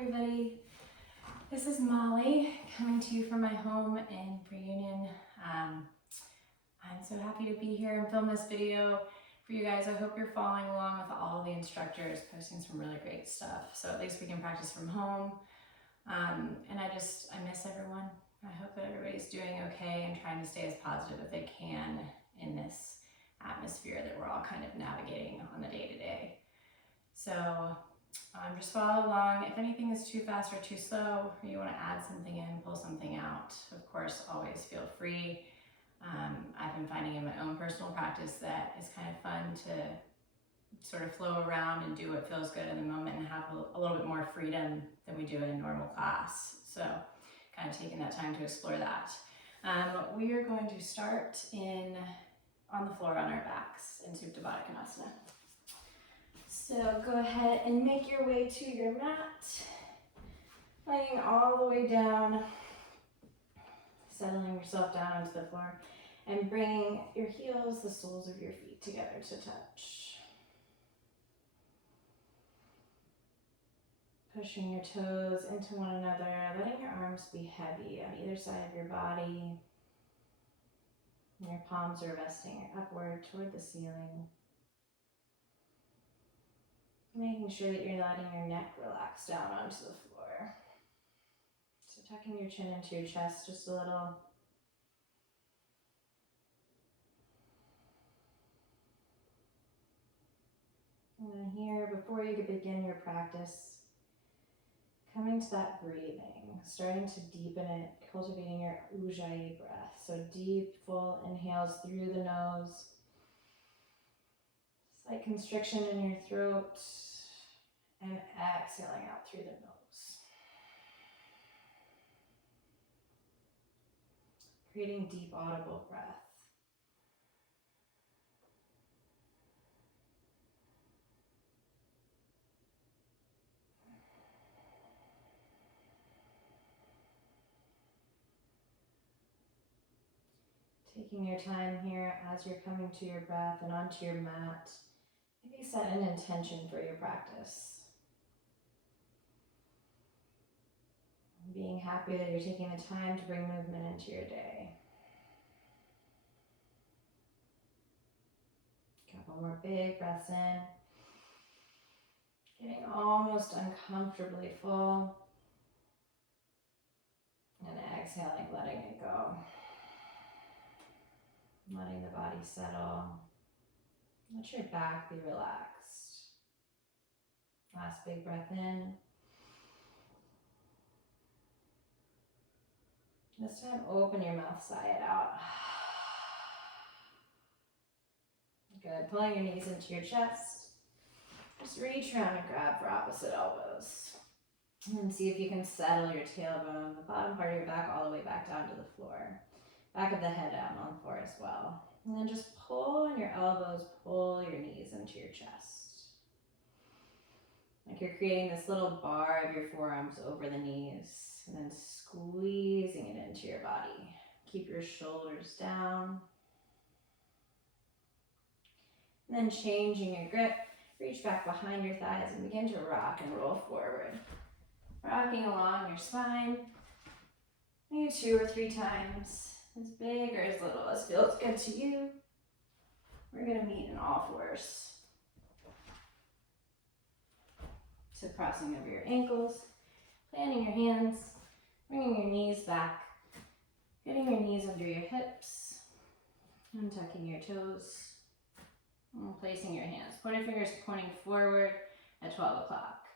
everybody. This is Molly coming to you from my home in Reunion. I'm so happy to be here and film this video for you guys. I hope you're following along with all the instructors posting some really great stuff. So at least we can practice from home. And I miss everyone. I hope that everybody's doing okay and trying to stay as positive as they can in this atmosphere that we're all kind of navigating on the day-to-day. So just follow along. If anything is too fast or too slow, or you want to add something in, pull something out, of course, always feel free. I've been finding in my own personal practice that it's kind of fun to sort of flow around and do what feels good in the moment and have a little bit more freedom than we do in a normal class. So kind of taking that time to explore that. We are going to start on the floor on our backs in Supta Baddha Konasana. So go ahead and make your way to your mat, laying all the way down, settling yourself down onto the floor, and bringing your heels, the soles of your feet together to touch. Pushing your toes into one another, letting your arms be heavy on either side of your body. Your palms are resting upward toward the ceiling. Making sure that you're letting your neck relax down onto the floor. So tucking your chin into your chest just a little. And then here, before you begin your practice, coming to that breathing, starting to deepen it, cultivating your Ujjayi breath. So deep, full inhales through the nose. Slight constriction in your throat, and exhaling out through the nose. Creating deep, audible breath. Taking your time here as you're coming to your breath and onto your mat. Maybe set an intention for your practice. Being happy that you're taking the time to bring movement into your day. Couple more big breaths in. Getting almost uncomfortably full. And exhaling, letting it go. Letting the body settle. Let your back be relaxed. Last big breath in. This time, open your mouth, sigh it out. Good. Pulling your knees into your chest. Just reach around and grab for opposite elbows. And then see if you can settle your tailbone, the bottom part of your back, all the way back down to the floor. Back of the head down on the floor as well. And then just pull on your elbows, pull your knees into your chest. Like you're creating this little bar of your forearms over the knees, and then squeezing it into your body. Keep your shoulders down. And then changing your grip, reach back behind your thighs and begin to rock and roll forward. Rocking along your spine, maybe 2 or 3 times, as big or as little as feels good to you. We're gonna meet in all fours. So crossing over your ankles, planting your hands, bringing your knees back, getting your knees under your hips, untucking your toes, and placing your hands. Pointer fingers pointing forward at 12 o'clock.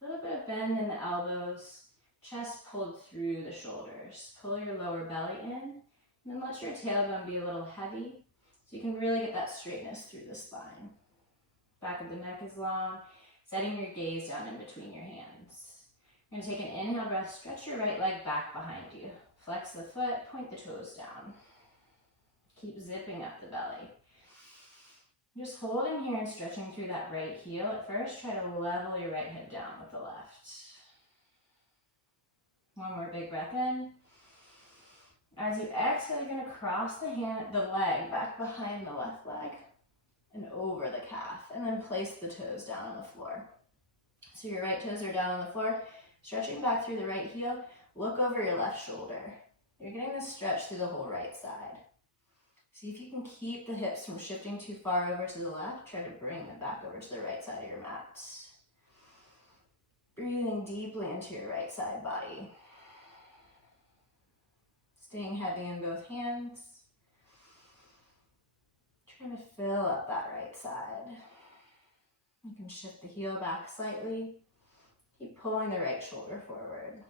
A little bit of bend in the elbows, chest pulled through the shoulders. Pull your lower belly in, and then let your tailbone be a little heavy so you can really get that straightness through the spine. Back of the neck is long, setting your gaze down in between your hands. You're going to take an inhale breath, stretch your right leg back behind you. Flex the foot, point the toes down. Keep zipping up the belly. Just holding here and stretching through that right heel. At first, try to level your right hip down with the left. One more big breath in. As you exhale, you're going to cross the leg back behind the left leg and over the calf, and then place the toes down on the floor. So your right toes are down on the floor. Stretching back through the right heel, look over your left shoulder. You're getting this stretch through the whole right side. See if you can keep the hips from shifting too far over to the left. Try to bring them back over to the right side of your mat. Breathing deeply into your right side body. Staying heavy in both hands. Trying to fill up that right side. You can shift the heel back slightly. Keep pulling the right shoulder forward.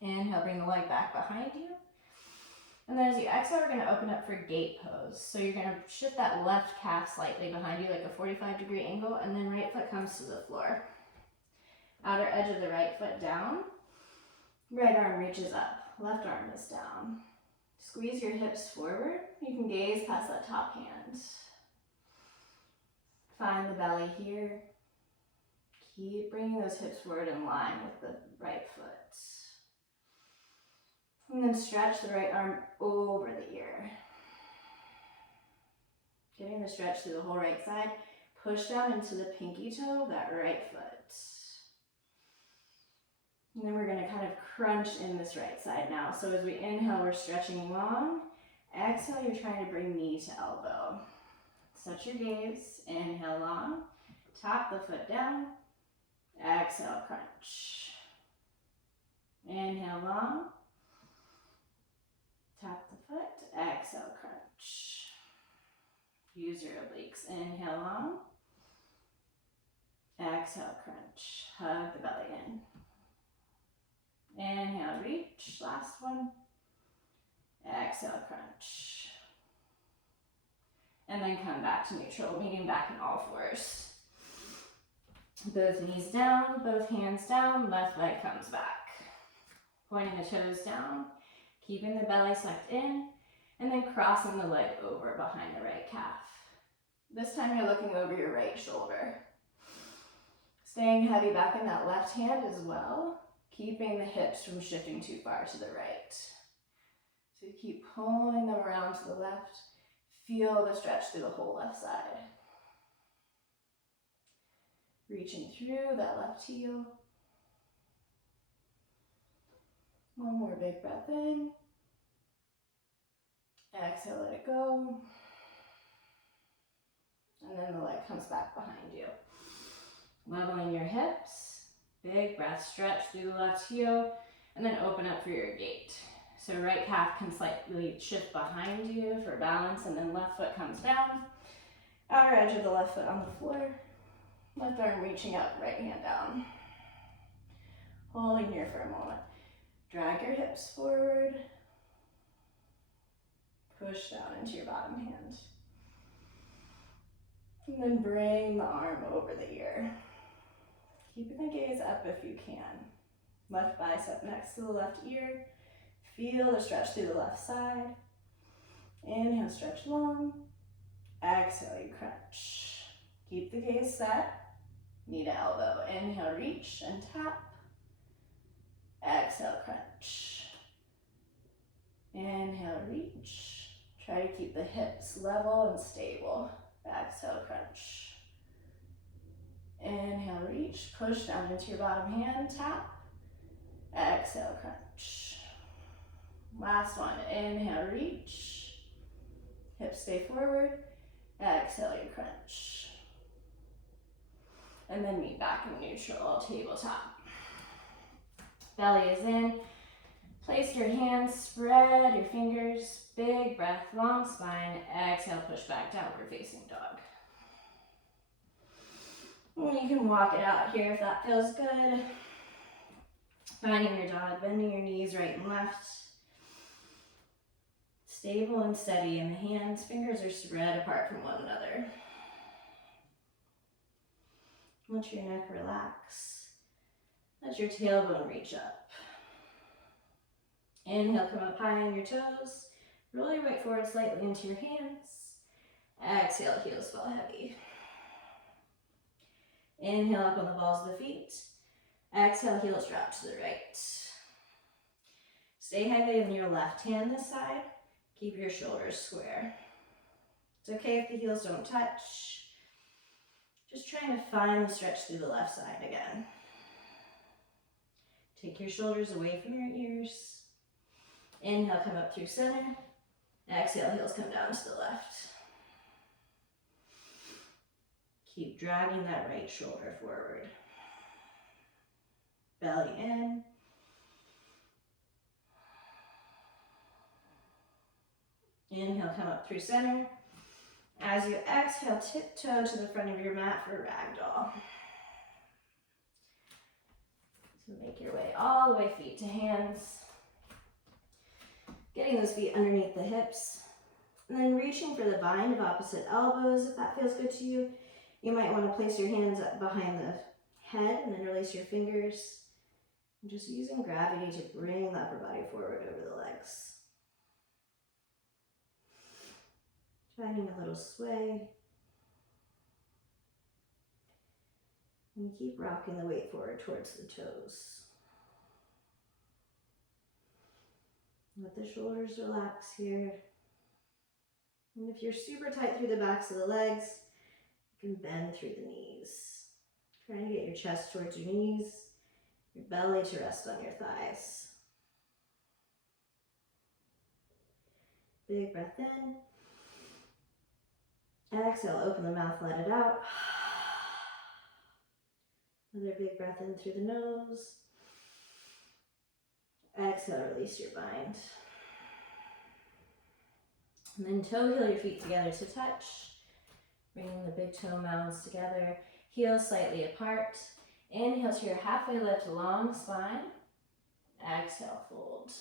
Inhale, bring the leg back behind you. And then as you exhale, we're going to open up for gate pose. So you're going to shift that left calf slightly behind you like a 45-degree angle, and then right foot comes to the floor. Outer edge of the right foot down. Right arm reaches up. Left arm is down. Squeeze your hips forward. You can gaze past that top hand. Find the belly here. Keep bringing those hips forward in line with the right foot. And then stretch the right arm over the ear. Getting the stretch through the whole right side. Push down into the pinky toe of that right foot. And then we're going to kind of crunch in this right side now. So as we inhale, we're stretching long. Exhale, you're trying to bring knee to elbow. Set your gaze. Inhale long. Tap the foot down. Exhale, crunch. Inhale long. Tap the foot. Exhale, crunch. Use your obliques. Inhale long. Exhale, crunch. Hug the belly in. Inhale, reach. Last one. Exhale, crunch. And then come back to neutral, meaning back in all fours. Both knees down, both hands down, left leg comes back. Pointing the toes down, keeping the belly sucked in, and then crossing the leg over behind the right calf. This time you're looking over your right shoulder. Staying heavy back in that left hand as well, keeping the hips from shifting too far to the right. So you keep pulling them around to the left. Feel the stretch through the whole left side. Reaching through that left heel. One more big breath in. Exhale, let it go. And then the leg comes back behind you. Leveling your hips. Big breath, stretch through the left heel. And then open up for your gate. So right calf can slightly shift behind you for balance, and then left foot comes down. Outer edge of the left foot on the floor. Left arm reaching up, right hand down. Holding here for a moment. Drag your hips forward. Push down into your bottom hand. And then bring the arm over the ear. Keeping the gaze up if you can. Left bicep next to the left ear. Feel the stretch through the left side. Inhale, stretch long. Exhale, you crunch. Keep the gaze set. Knee to elbow. Inhale, reach and tap. Exhale, crunch. Inhale, reach. Try to keep the hips level and stable. Exhale, crunch. Inhale, reach. Push down into your bottom hand. Tap. Exhale, crunch. Last one. Inhale, reach. Hips stay forward. Exhale, you crunch. And then meet back in neutral, tabletop. Belly is in. Place your hands, spread your fingers. Big breath, long spine. Exhale, push back, downward facing dog. And you can walk it out here if that feels good. Finding your dog, bending your knees right and left. Stable and steady in the hands. Fingers are spread apart from one another. Let your neck relax. Let your tailbone reach up. Inhale, come up high on your toes. Roll your weight forward slightly into your hands. Exhale, heels fall heavy. Inhale, up on the balls of the feet. Exhale, heels drop to the right. Stay heavy in your left hand this side. Keep your shoulders square. It's okay if the heels don't touch. Just trying to find the stretch through the left side again. Take your shoulders away from your ears. Inhale, come up through center. Exhale, heels come down to the left. Keep dragging that right shoulder forward. Belly in. Inhale, come up through center. As you exhale, tiptoe to the front of your mat for ragdoll. So make your way all the way feet to hands. Getting those feet underneath the hips. And then reaching for the bind of opposite elbows. If that feels good to you, you might want to place your hands up behind the head and then release your fingers. And just using gravity to bring the upper body forward over the legs. Finding a little sway. And keep rocking the weight forward towards the toes. Let the shoulders relax here. And if you're super tight through the backs of the legs, you can bend through the knees. Trying to get your chest towards your knees, your belly to rest on your thighs. Big breath in. Exhale, open the mouth, let it out. Another big breath in through the nose. Exhale, release your bind. And then toe heel your feet together to touch. Bringing the big toe mounds together. Heels slightly apart. Inhale to your halfway lift, long spine. Exhale, fold.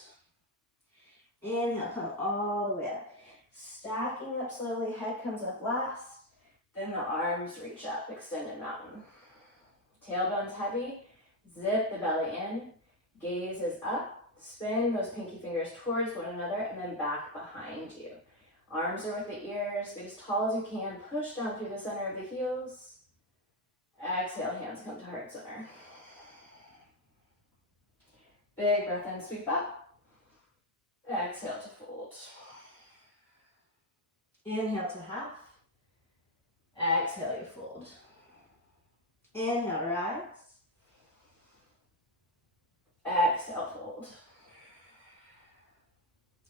Inhale, come all the way up. Stacking up slowly, head comes up last. Then the arms reach up, extended mountain. Tailbone's heavy. Zip the belly in. Gaze is up. Spin those pinky fingers towards one another and then back behind you. Arms are with the ears, be as tall as you can. Push down through the center of the heels. Exhale, hands come to heart center. Big breath in, sweep up. Exhale to fold. Inhale to half. Exhale, you fold. Inhale, rise. Exhale, fold.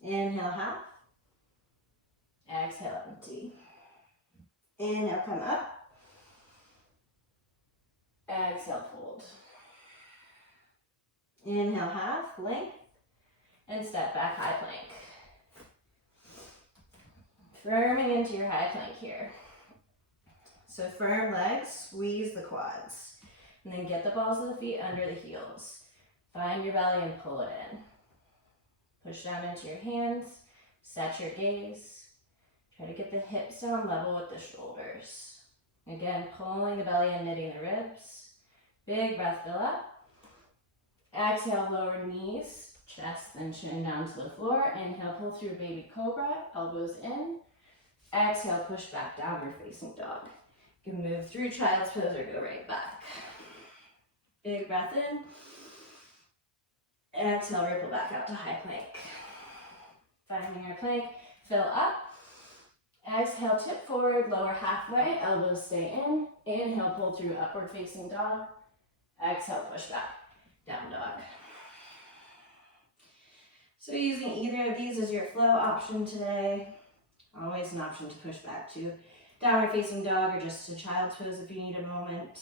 Inhale, half. Exhale, empty. Inhale, come up. Exhale, fold. Inhale, half, length, and step back, high plank. Firming into your high plank here. So firm legs, squeeze the quads. And then get the balls of the feet under the heels. Find your belly and pull it in. Push down into your hands, set your gaze. Try to get the hips down level with the shoulders. Again, pulling the belly and knitting the ribs. Big breath, fill up. Exhale, lower knees, chest and chin down to the floor. Inhale, pull through baby cobra, elbows in. Exhale, push back, downward facing dog. You can move through child's pose or go right back. Big breath in. Exhale, ripple back out to high plank. Finding your plank, fill up. Exhale, tip forward, lower halfway, elbows stay in. Inhale, pull through upward facing dog. Exhale, push back, down dog. So using either of these as your flow option today. Always an option to push back to downward facing dog or just to child's pose if you need a moment.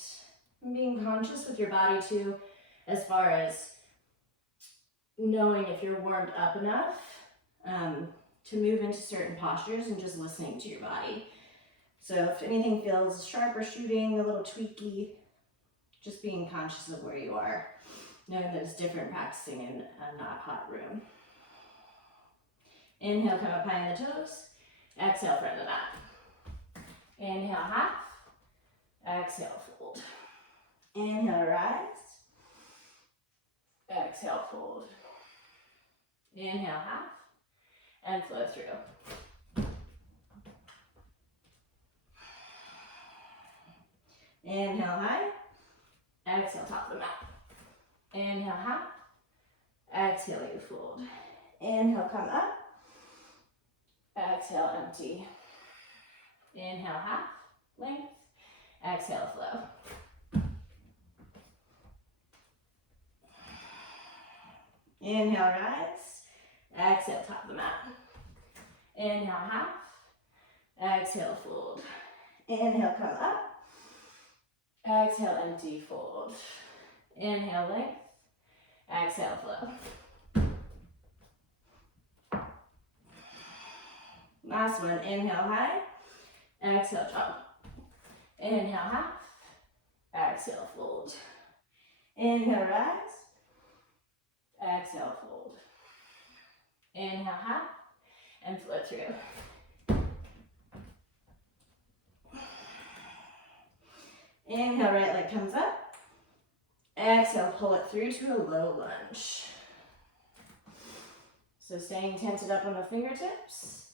And being conscious with your body too, as far as knowing if you're warmed up enough to move into certain postures and just listening to your body. So if anything feels sharp or shooting, a little tweaky, just being conscious of where you are, knowing that it's different practicing in a not hot room. Inhale, come up high on the toes. Exhale, front of the mat. Inhale, half. Exhale, fold. Inhale, rise. Exhale, fold. Inhale, half. And flow through. Inhale, high. Exhale, top of the mat. Inhale, half. Exhale, you fold. Inhale, come up. Exhale, empty. Inhale, half, length. Exhale, flow. Inhale, rise. Exhale, top of the mat. Inhale, half. Exhale, fold. Inhale, come up. Exhale, empty, fold. Inhale, length. Exhale, flow. Last one, inhale, high. Exhale, drop. Inhale, half. Exhale, fold. Inhale, rise. Exhale, fold. Inhale, half. And float through. Inhale, right leg comes up. Exhale, pull it through to a low lunge. So staying tented up on the fingertips,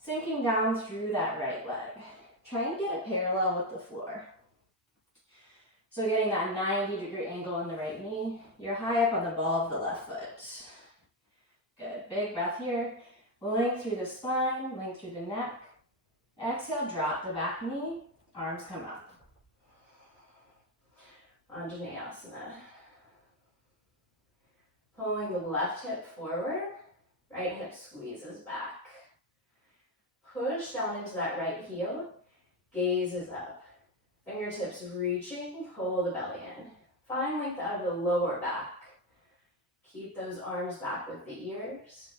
sinking down through that right leg. Try and get it parallel with the floor. So getting that 90-degree angle in the right knee. You're high up on the ball of the left foot. Good, big breath here. Length through the spine, length through the neck. Exhale, drop the back knee, arms come up. Anjaneyasana. Pulling the left hip forward, right hip squeezes back. Push down into that right heel, gaze is up. Fingertips reaching, pull the belly in. Find length out of the lower back. Keep those arms back with the ears.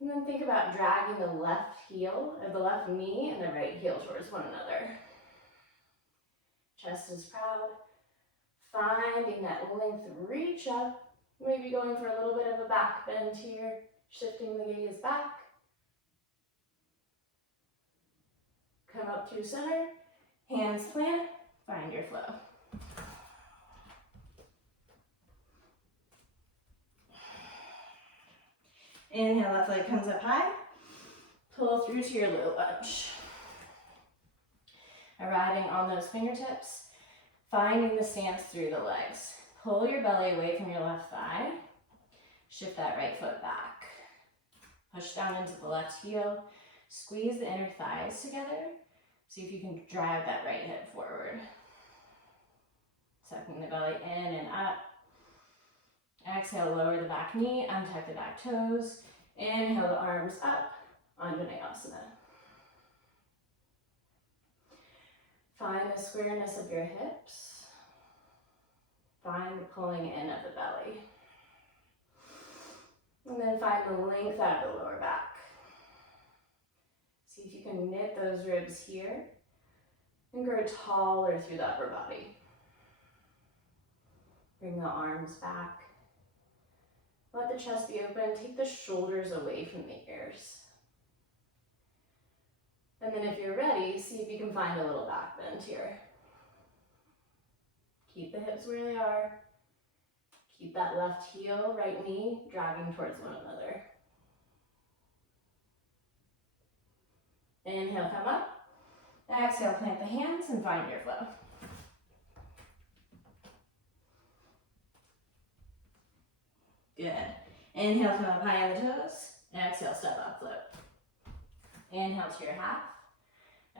And then think about dragging the left heel, or the left knee and the right heel towards one another. Chest is proud. Finding that length, reach up. Maybe going for a little bit of a back bend here. Shifting the gaze back. Come up through center. Hands plant. Find your flow. Inhale, left leg comes up high. Pull through to your low lunge. Arriving on those fingertips, finding the stance through the legs. Pull your belly away from your left thigh. Shift that right foot back. Push down into the left heel. Squeeze the inner thighs together. See if you can drag that right hip forward. Sucking the belly in and up. Exhale, lower the back knee, untuck the back toes. Inhale the arms up, Anjaneyasana. Find the squareness of your hips. Find the pulling in of the belly. And then find the length out of the lower back. See if you can knit those ribs here and grow taller through the upper body. Bring the arms back. Let the chest be open. Take the shoulders away from the ears. And then if you're ready, see if you can find a little back bend here. Keep the hips where they are. Keep that left heel, right knee, dragging towards one another. Inhale, come up. Exhale, plant the hands and find your flow. Good. Inhale, come up high on the toes. Exhale, step up, float. Inhale to your half.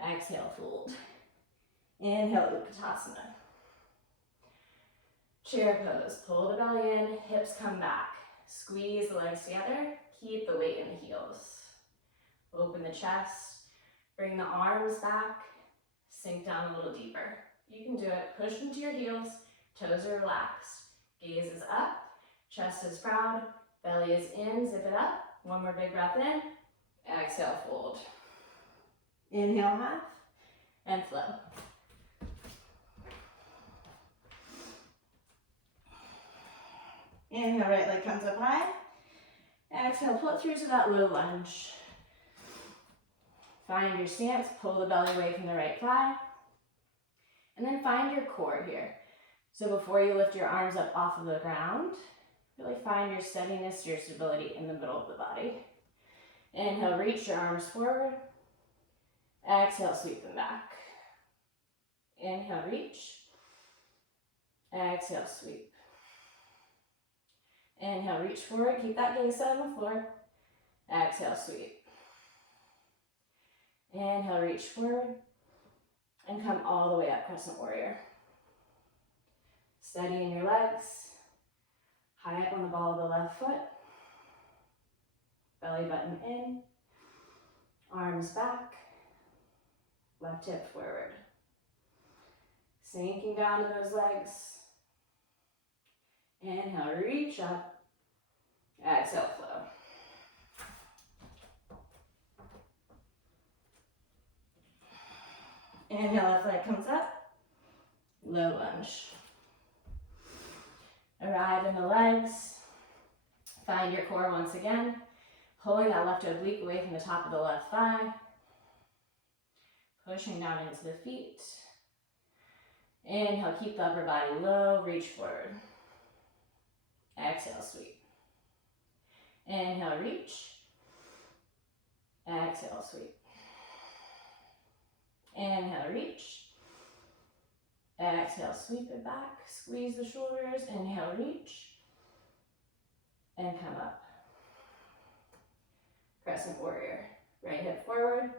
Exhale, fold. Inhale, Utkatasana. Chair pose. Pull the belly in, hips come back. Squeeze the legs together. Keep the weight in the heels. Open the chest. Bring the arms back. Sink down a little deeper. You can do it. Push into your heels. Toes are relaxed. Gaze is up. Chest is proud. Belly is in. Zip it up. One more big breath in. Exhale, fold. Inhale, half. And flow. Inhale, right leg comes up high. Exhale, pull it through to that low lunge. Find your stance, pull the belly away from the right thigh. And then find your core here. So before you lift your arms up off of the ground, really find your steadiness, your stability in the middle of the body. Inhale, reach your arms forward. Exhale, sweep them back. Inhale, reach. Exhale, sweep. Inhale, reach forward. Keep that gaze set on the floor. Exhale, sweep. Inhale, reach forward. And come all the way up, Crescent Warrior. Steady in your legs. High up on the ball of the left foot. belly button in, arms back, left hip forward. Sinking down to those legs. Inhale, reach up. Exhale, flow. Inhale, left leg comes up. Low lunge. Arrive in the legs. Find your core once again. Pulling that left oblique away from the top of the left thigh. Pushing down into the feet. Inhale, keep the upper body low, reach forward. Exhale, sweep. Inhale, reach. Exhale, sweep. Inhale, reach. Exhale, sweep it back. Squeeze the shoulders. Inhale, reach. And come up. Crescent warrior. Right hip forward.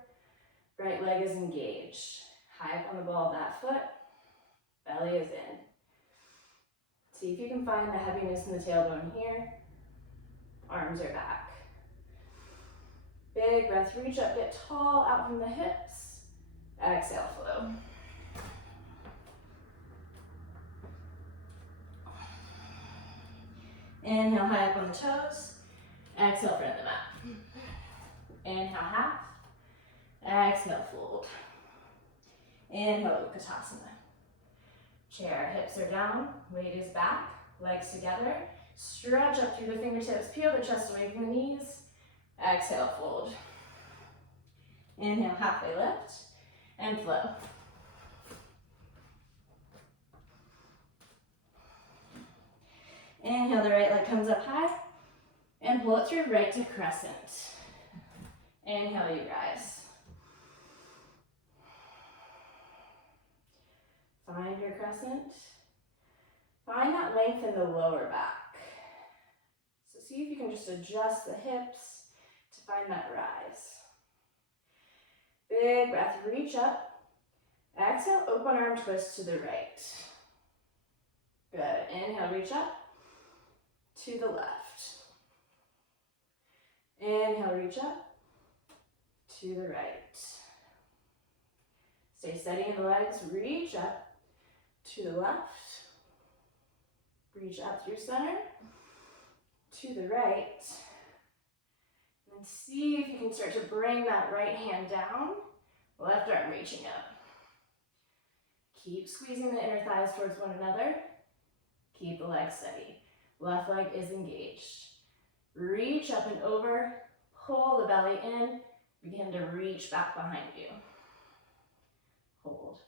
Right leg is engaged. High up on the ball of that foot. Belly is in. See if you can find the heaviness in the tailbone here. Arms are back. Big breath, reach up, get tall out from the hips. Exhale, flow. Inhale, high up on the toes. Exhale, front of the mat. Inhale, half. Exhale, fold. Inhale, Utkatasana. Chair, hips are down, weight is back, legs together. Stretch up through the fingertips, peel the chest away from the knees. Exhale, fold. Inhale, halfway lift, and flow. Inhale, the right leg comes up high, and pull it through right to crescent. Inhale, you rise. Find your crescent. Find that length in the lower back. So see if you can just adjust the hips to find that rise. Big breath, reach up. Exhale, open arm twist to the right. Good. Inhale, reach up to the left. Inhale, reach up to the right. Stay steady in the legs, reach up to the left, reach up through center, to the right, and then see if you can start to bring that right hand down, left arm reaching up. Keep squeezing the inner thighs towards one another, keep the legs steady. Left leg is engaged. Reach up and over, pull the belly in, begin to reach back behind you. Hold.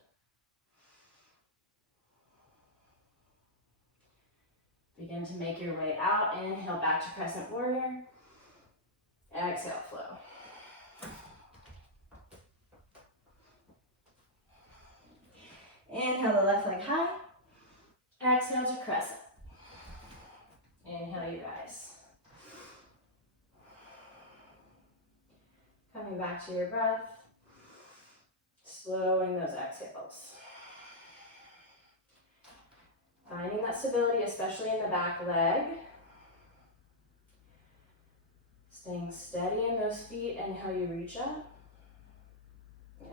Begin to make your way out. Inhale, back to crescent warrior. Exhale, flow. Inhale, the left leg high. Exhale to crescent. Inhale, you rise. Coming back to your breath. Slowing those exhales. Finding that stability, especially in the back leg. Staying steady in those feet. Inhale, you reach up.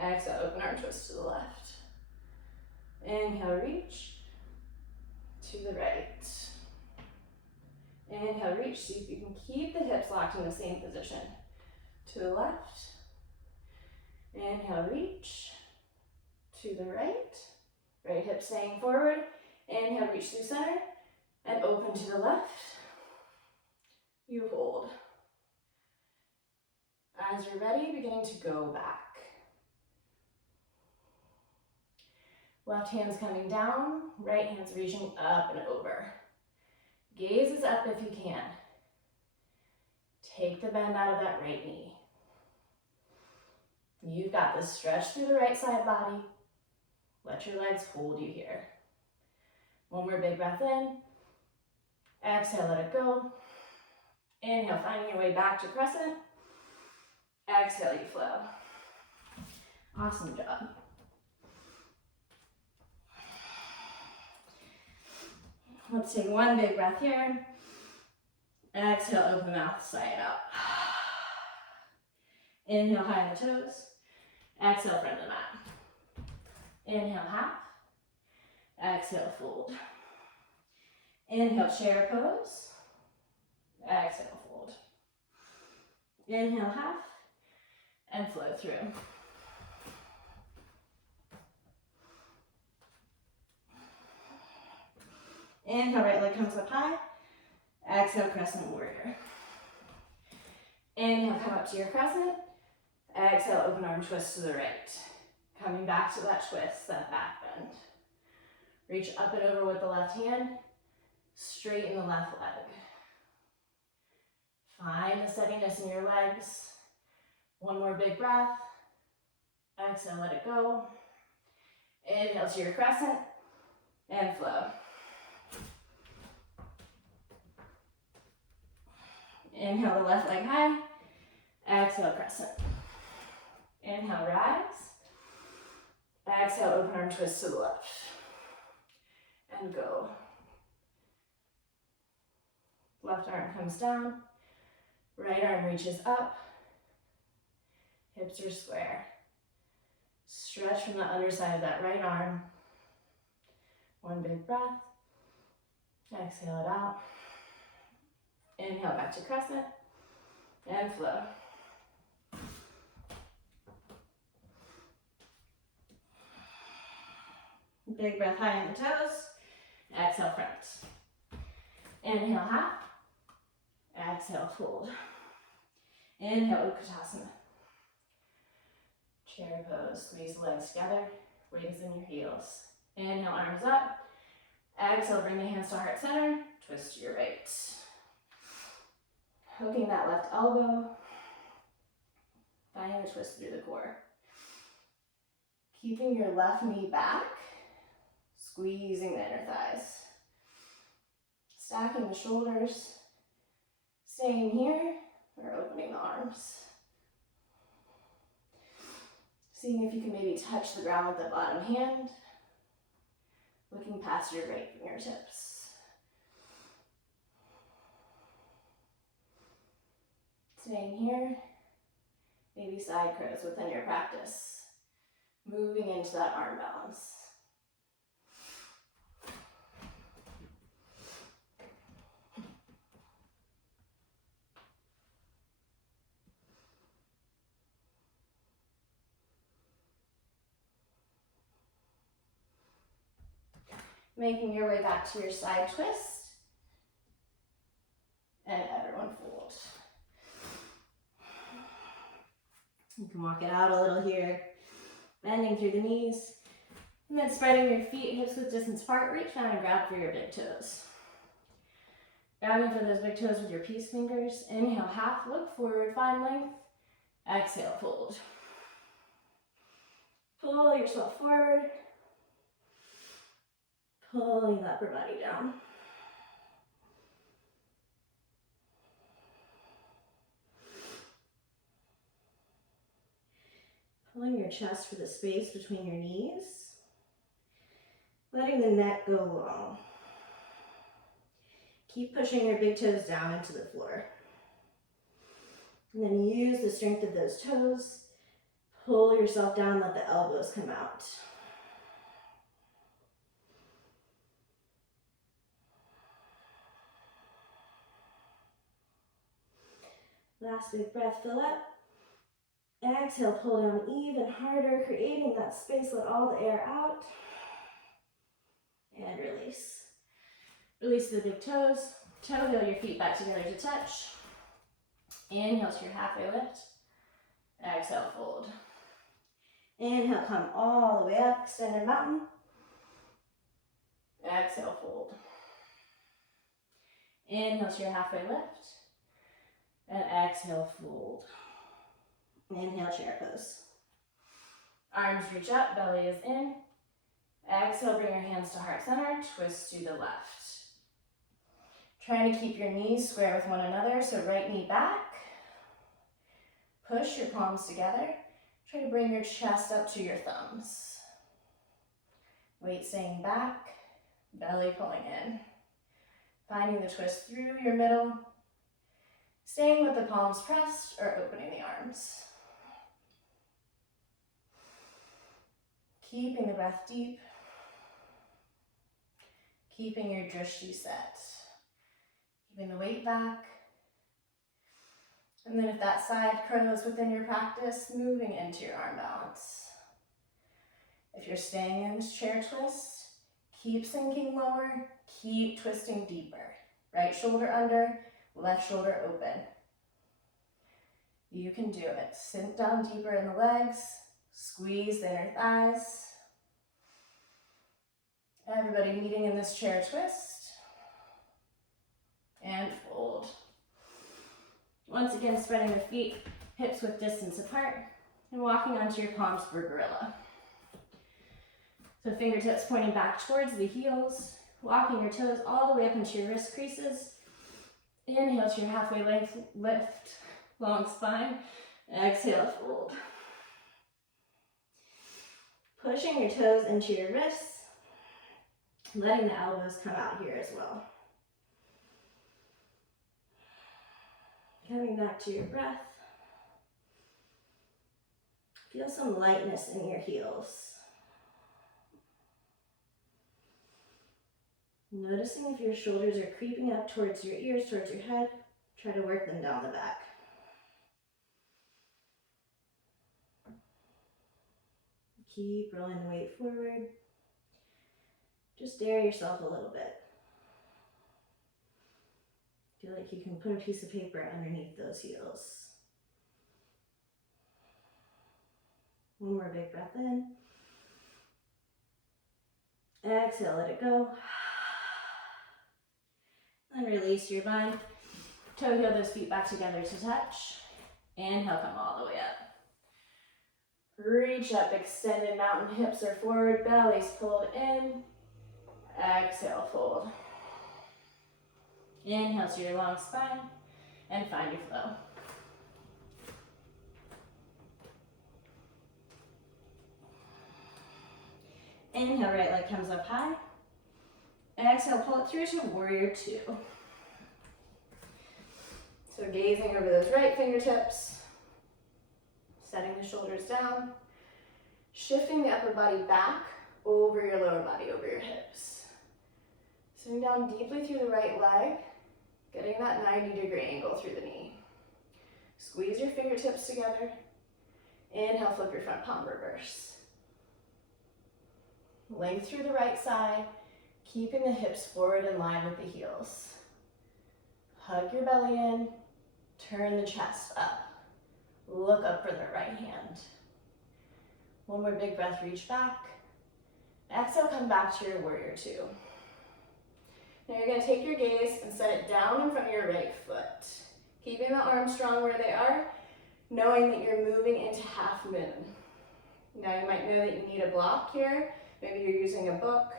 Exhale, open arm twist to the left. Inhale, reach to the right. Inhale, reach. See if you can keep the hips locked in the same position. To the left. Inhale, reach to the right. Right hip staying forward. Inhale, reach through center and open to the left. You hold. As you're ready, beginning to go back. Left hand's coming down, right hand's reaching up and over. Gaze is up if you can. Take the bend out of that right knee. You've got this stretch through the right side body. Let your legs hold you here. One more big breath in. Exhale, let it go. Inhale, finding your way back to crescent. Exhale, you flow. Awesome job. Let's take one big breath here. Exhale, open mouth, sigh it out. Inhale, high on the toes. Exhale, front of the mat. Inhale, half. Exhale, fold. Inhale, chair pose. Exhale, fold. Inhale, half. And flow through. Inhale, right leg comes up high. Exhale, crescent warrior. Inhale, come up to your crescent. Exhale, open arm twist to the right. Coming back to that twist, that back bend. Reach up and over with the left hand. Straighten the left leg. Find the steadiness in your legs. One more big breath. Exhale, let it go. Inhale to your crescent and flow. Inhale the left leg high. Exhale, crescent. Inhale, rise. Exhale, open arm twist to the left. And go. Left arm comes down. Right arm reaches up. Hips are square. Stretch from the underside of that right arm. One big breath. Exhale it out. Inhale back to crescent. And flow. Big breath high on the toes. Exhale, front. Inhale, half. Exhale, fold. Inhale, Utkatasana. Chair pose. Squeeze the legs together. Weights in your heels. Inhale, arms up. Exhale, bring the hands to heart center. Twist to your right. Hooking that left elbow. Finding a twist through the core. Keeping your left knee back. Squeezing the inner thighs. Stacking the shoulders. Staying here or opening the arms. Seeing if you can maybe touch the ground with the bottom hand. Looking past your right fingertips. Staying here. Maybe side crows within your practice. Moving into that arm balance. Making your way back to your side twist. And everyone fold. You can walk it out a little here. Bending through the knees. And then spreading your feet, hips width distance apart. Reach down and grab for your big toes. Grabbing for those big toes with your peace fingers. Inhale, half, look forward, find length. Exhale, fold. Pull yourself forward. Pulling the upper body down. Pulling your chest for the space between your knees. Letting the neck go long. Keep pushing your big toes down into the floor. And then use the strength of those toes. Pull yourself down, let the elbows come out. Last big breath, fill up. Exhale, pull down even harder, creating that space, let all the air out. And release. Release the big toes. Toe heel your feet back together to touch. Inhale to your halfway lift. Exhale, fold. Inhale, come all the way up, extended mountain. Exhale, fold. Inhale to your halfway lift. And exhale, fold. Inhale, chair pose. Arms reach up, belly is in. Exhale, bring your hands to heart center, twist to the left. Trying to keep your knees square with one another, so right knee back. Push your palms together. Try to bring your chest up to your thumbs. Weight staying back, belly pulling in. Finding the twist through your middle. Staying with the palms pressed or opening the arms. Keeping the breath deep. Keeping your drishti set. Keeping the weight back. And then if that side curls within your practice, moving into your arm balance. If you're staying in this chair twist, keep sinking lower, keep twisting deeper. Right shoulder under, left shoulder open. You can do it. Sink down deeper in the legs, squeeze the inner thighs. Everybody meeting in this chair twist. And fold. Once again, spreading the feet, hips width distance apart, and walking onto your palms for gorilla. So fingertips pointing back towards the heels, walking your toes all the way up into your wrist creases. Inhale to your halfway lift, long spine. Exhale, fold. Pushing your toes into your wrists, letting the elbows come out here as well. Coming back to your breath. Feel some lightness in your heels. Noticing if your shoulders are creeping up towards your ears, towards your head. Try to work them down the back. Keep rolling the weight forward. Just dare yourself a little bit. Feel like you can put a piece of paper underneath those heels. One more big breath in. Exhale, let it go. And release your bind. Toe heel those feet back together to touch. Inhale, come all the way up. Reach up, extended mountain, hips are forward, belly's pulled in. Exhale, fold. Inhale to your long spine and find your flow. Inhale, right leg comes up high. Exhale, pull it through to warrior two. So gazing over those right fingertips, setting the shoulders down, shifting the upper body back over your lower body, over your hips. Sitting down deeply through the right leg, getting that 90-degree angle through the knee. Squeeze your fingertips together. Inhale, flip your front palm, reverse. Length through the right side, keeping the hips forward in line with the heels. Hug your belly in, turn the chest up. Look up for the right hand. One more big breath, reach back. Exhale, come back to your warrior two. Now you're gonna take your gaze and set it down in front of your right foot. Keeping the arms strong where they are, knowing that you're moving into half moon. Now you might know that you need a block here. Maybe you're using a book.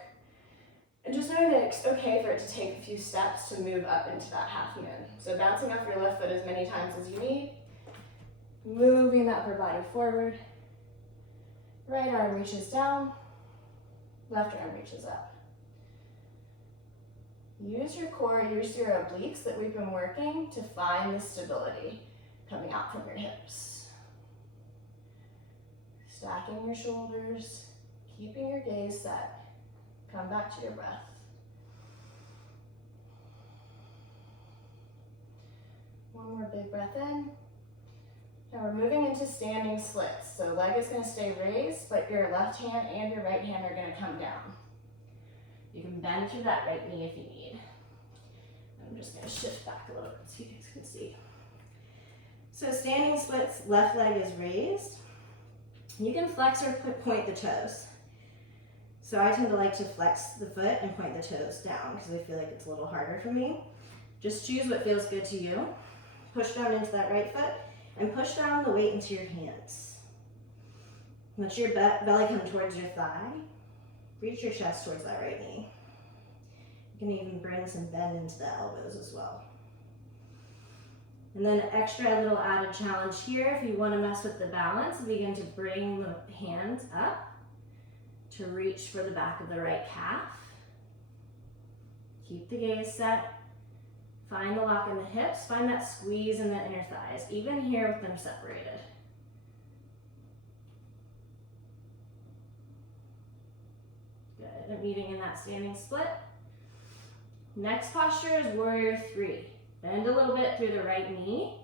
And just knowing that it's okay for it to take a few steps to move up into that half moon. So bouncing off your left foot as many times as you need. Moving that upper body forward. Right arm reaches down. Left arm reaches up. Use your core, use your obliques that we've been working to find the stability coming out from your hips. Stacking your shoulders, keeping your gaze set. Come back to your breath. One more big breath in. Now we're moving into standing splits. So leg is going to stay raised, but your left hand and your right hand are going to come down. You can bend through that right knee if you need. I'm just going to shift back a little bit so you guys can see. So standing splits, left leg is raised. You can flex or point the toes. So I tend to like to flex the foot and point the toes down because I feel like it's a little harder for me. Just choose what feels good to you. Push down into that right foot and push down the weight into your hands. Let your belly come towards your thigh. Reach your chest towards that right knee. You can even bring some bend into the elbows as well. And then extra little added challenge here, if you want to mess with the balance, begin to bring the hands up to reach for the back of the right calf. Keep the gaze set. Find the lock in the hips. Find that squeeze in the inner thighs, even here with them separated. meeting in that standing split. Next posture is warrior three. Bend a little bit through the right knee.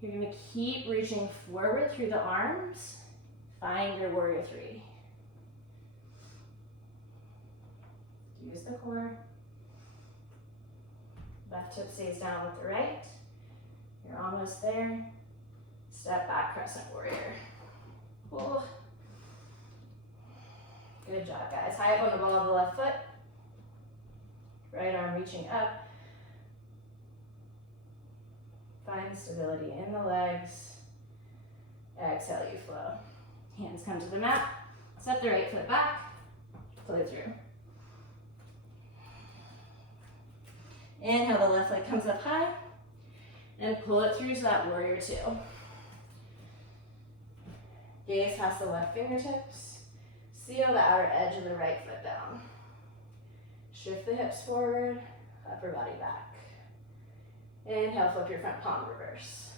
You're gonna keep reaching forward through the arms. Find your warrior three. Use the core. Left hip stays down with the right. You're almost there. Step back, crescent warrior. Cool. Good job, guys. High up on the ball of the left foot. Right arm reaching up. Find stability in the legs. Exhale, you flow. Hands come to the mat. Step the right foot back. Flow through. Inhale, the left leg comes up high. And pull it through to that warrior two. Gaze past the left fingertips. Seal the outer edge of the right foot down. Shift the hips forward, upper body back. Inhale, flip your front palm reverse.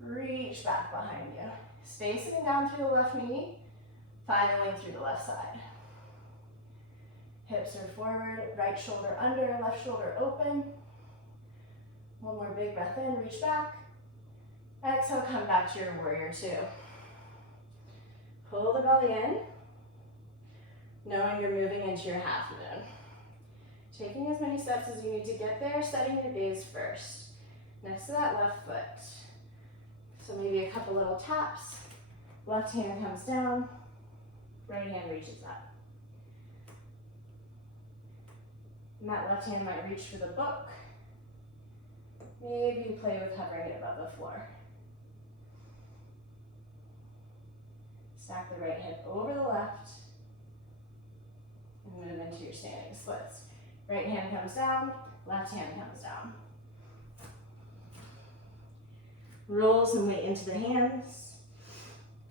Reach back behind you. Stay sitting down through the left knee. Find the length through the left side. Hips are forward, right shoulder under, left shoulder open. One more big breath in, reach back. Exhale, come back to your warrior two. Pull the belly in, knowing you're moving into your half moon. Taking as many steps as you need to get there, setting your gaze first. Next to that left foot. So maybe a couple little taps. Left hand comes down, right hand reaches up. And that left hand might reach for the book. Maybe you play with hovering it above the floor. Stack the right hip over the left and move into your standing splits. Right hand comes down, left hand comes down. Roll some weight into the hands.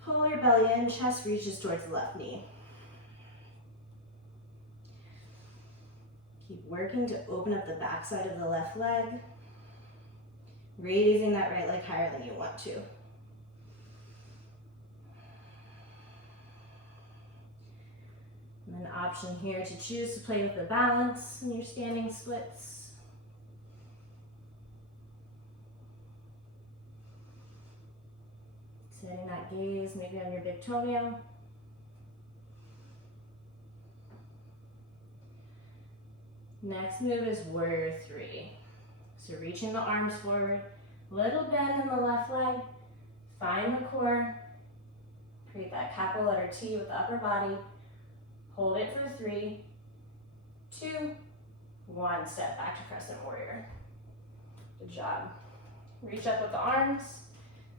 Pull your belly in, chest reaches towards the left knee. Keep working to open up the backside of the left leg. Raising that right leg higher than you want to. And an option here to choose to play with the balance in your standing splits. Setting that gaze maybe on your big toenail. Next move is warrior three. So reaching the arms forward, little bend in the left leg, find the core, create that capital letter T with the upper body, hold it for 3, 2, 1, step back to crescent warrior. Good job. Reach up with the arms,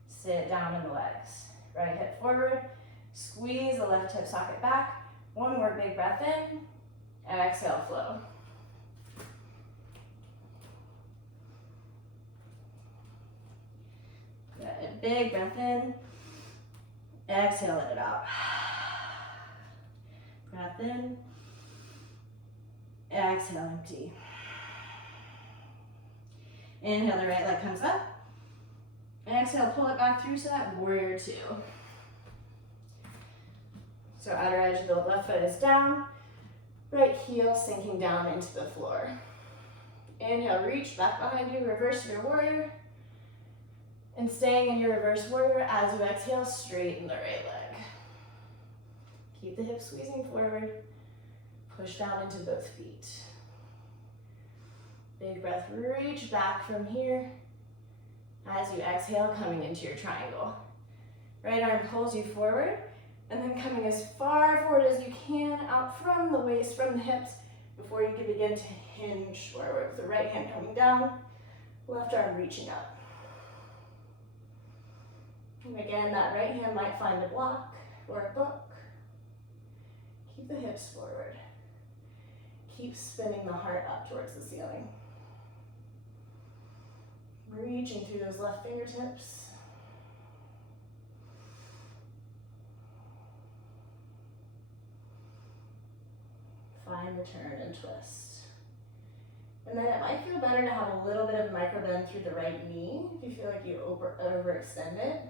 sit down in the legs. Right hip forward, squeeze the left hip socket back. One more big breath in, exhale, flow. Good, big breath in, exhale, let it out. Breath in, exhale, empty. Inhale, the right leg comes up. Exhale, pull it back through to that warrior two. So outer edge of the left foot is down, right heel sinking down into the floor. Inhale, reach back behind you, reverse your warrior. And staying in your reverse warrior as you exhale, straighten the right leg. Keep the hips squeezing forward. Push down into both feet. Big breath, reach back from here. As you exhale, coming into your triangle. Right arm pulls you forward, and then coming as far forward as you can, out from the waist, from the hips, before you can begin to hinge forward. With the right hand coming down, left arm reaching up. And again, that right hand might find a block or a book. Keep the hips forward. Keep spinning the heart up towards the ceiling. Reaching through those left fingertips. Find the turn and twist. And then it might feel better to have a little bit of micro bend through the right knee if you feel like you overextend it.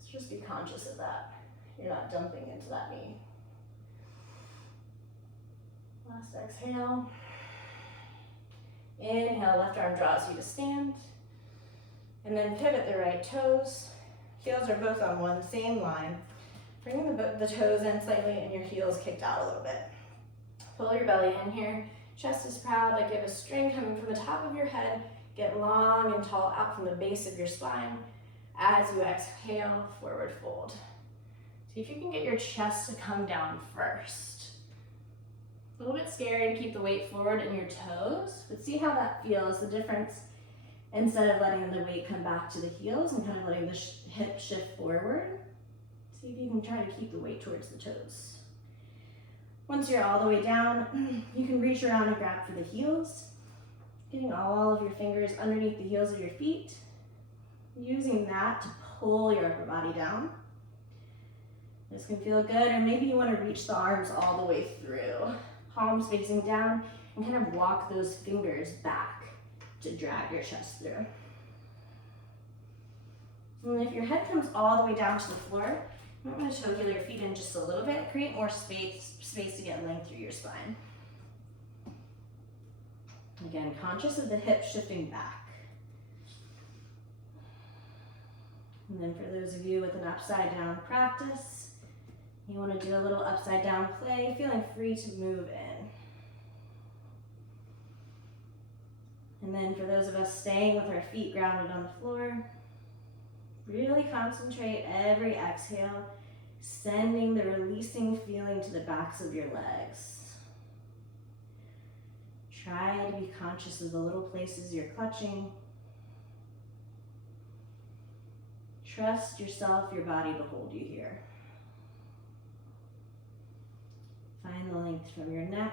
So just be conscious of that. You're not dumping into that knee. Last exhale. Inhale, left arm draws you to stand. And then pivot the right toes. Heels are both on one same line. Bring the toes in slightly and your heels kicked out a little bit. Pull your belly in here. Chest is proud, like you have a string coming from the top of your head. Get long and tall out from the base of your spine. As you exhale, forward fold. See if you can get your chest to come down first. A little bit scary to keep the weight forward in your toes, but see how that feels, the difference. Instead of letting the weight come back to the heels and kind of letting the hip shift forward, see if you can try to keep the weight towards the toes. Once you're all the way down, you can reach around and grab for the heels, getting all of your fingers underneath the heels of your feet, using that to pull your upper body down. This can feel good, or maybe you want to reach the arms all the way through, palms facing down, and kind of walk those fingers back to drag your chest through. And if your head comes all the way down to the floor, I'm going to toe your feet in just a little bit, create more space to get length through your spine. Again, conscious of the hips shifting back. And then for those of you with an upside down practice, you want to do a little upside down play, feeling free to move in. And then for those of us staying with our feet grounded on the floor, really concentrate every exhale, sending the releasing feeling to the backs of your legs. Try to be conscious of the little places you're clutching. Trust yourself, your body to hold you here. Find the length from your neck.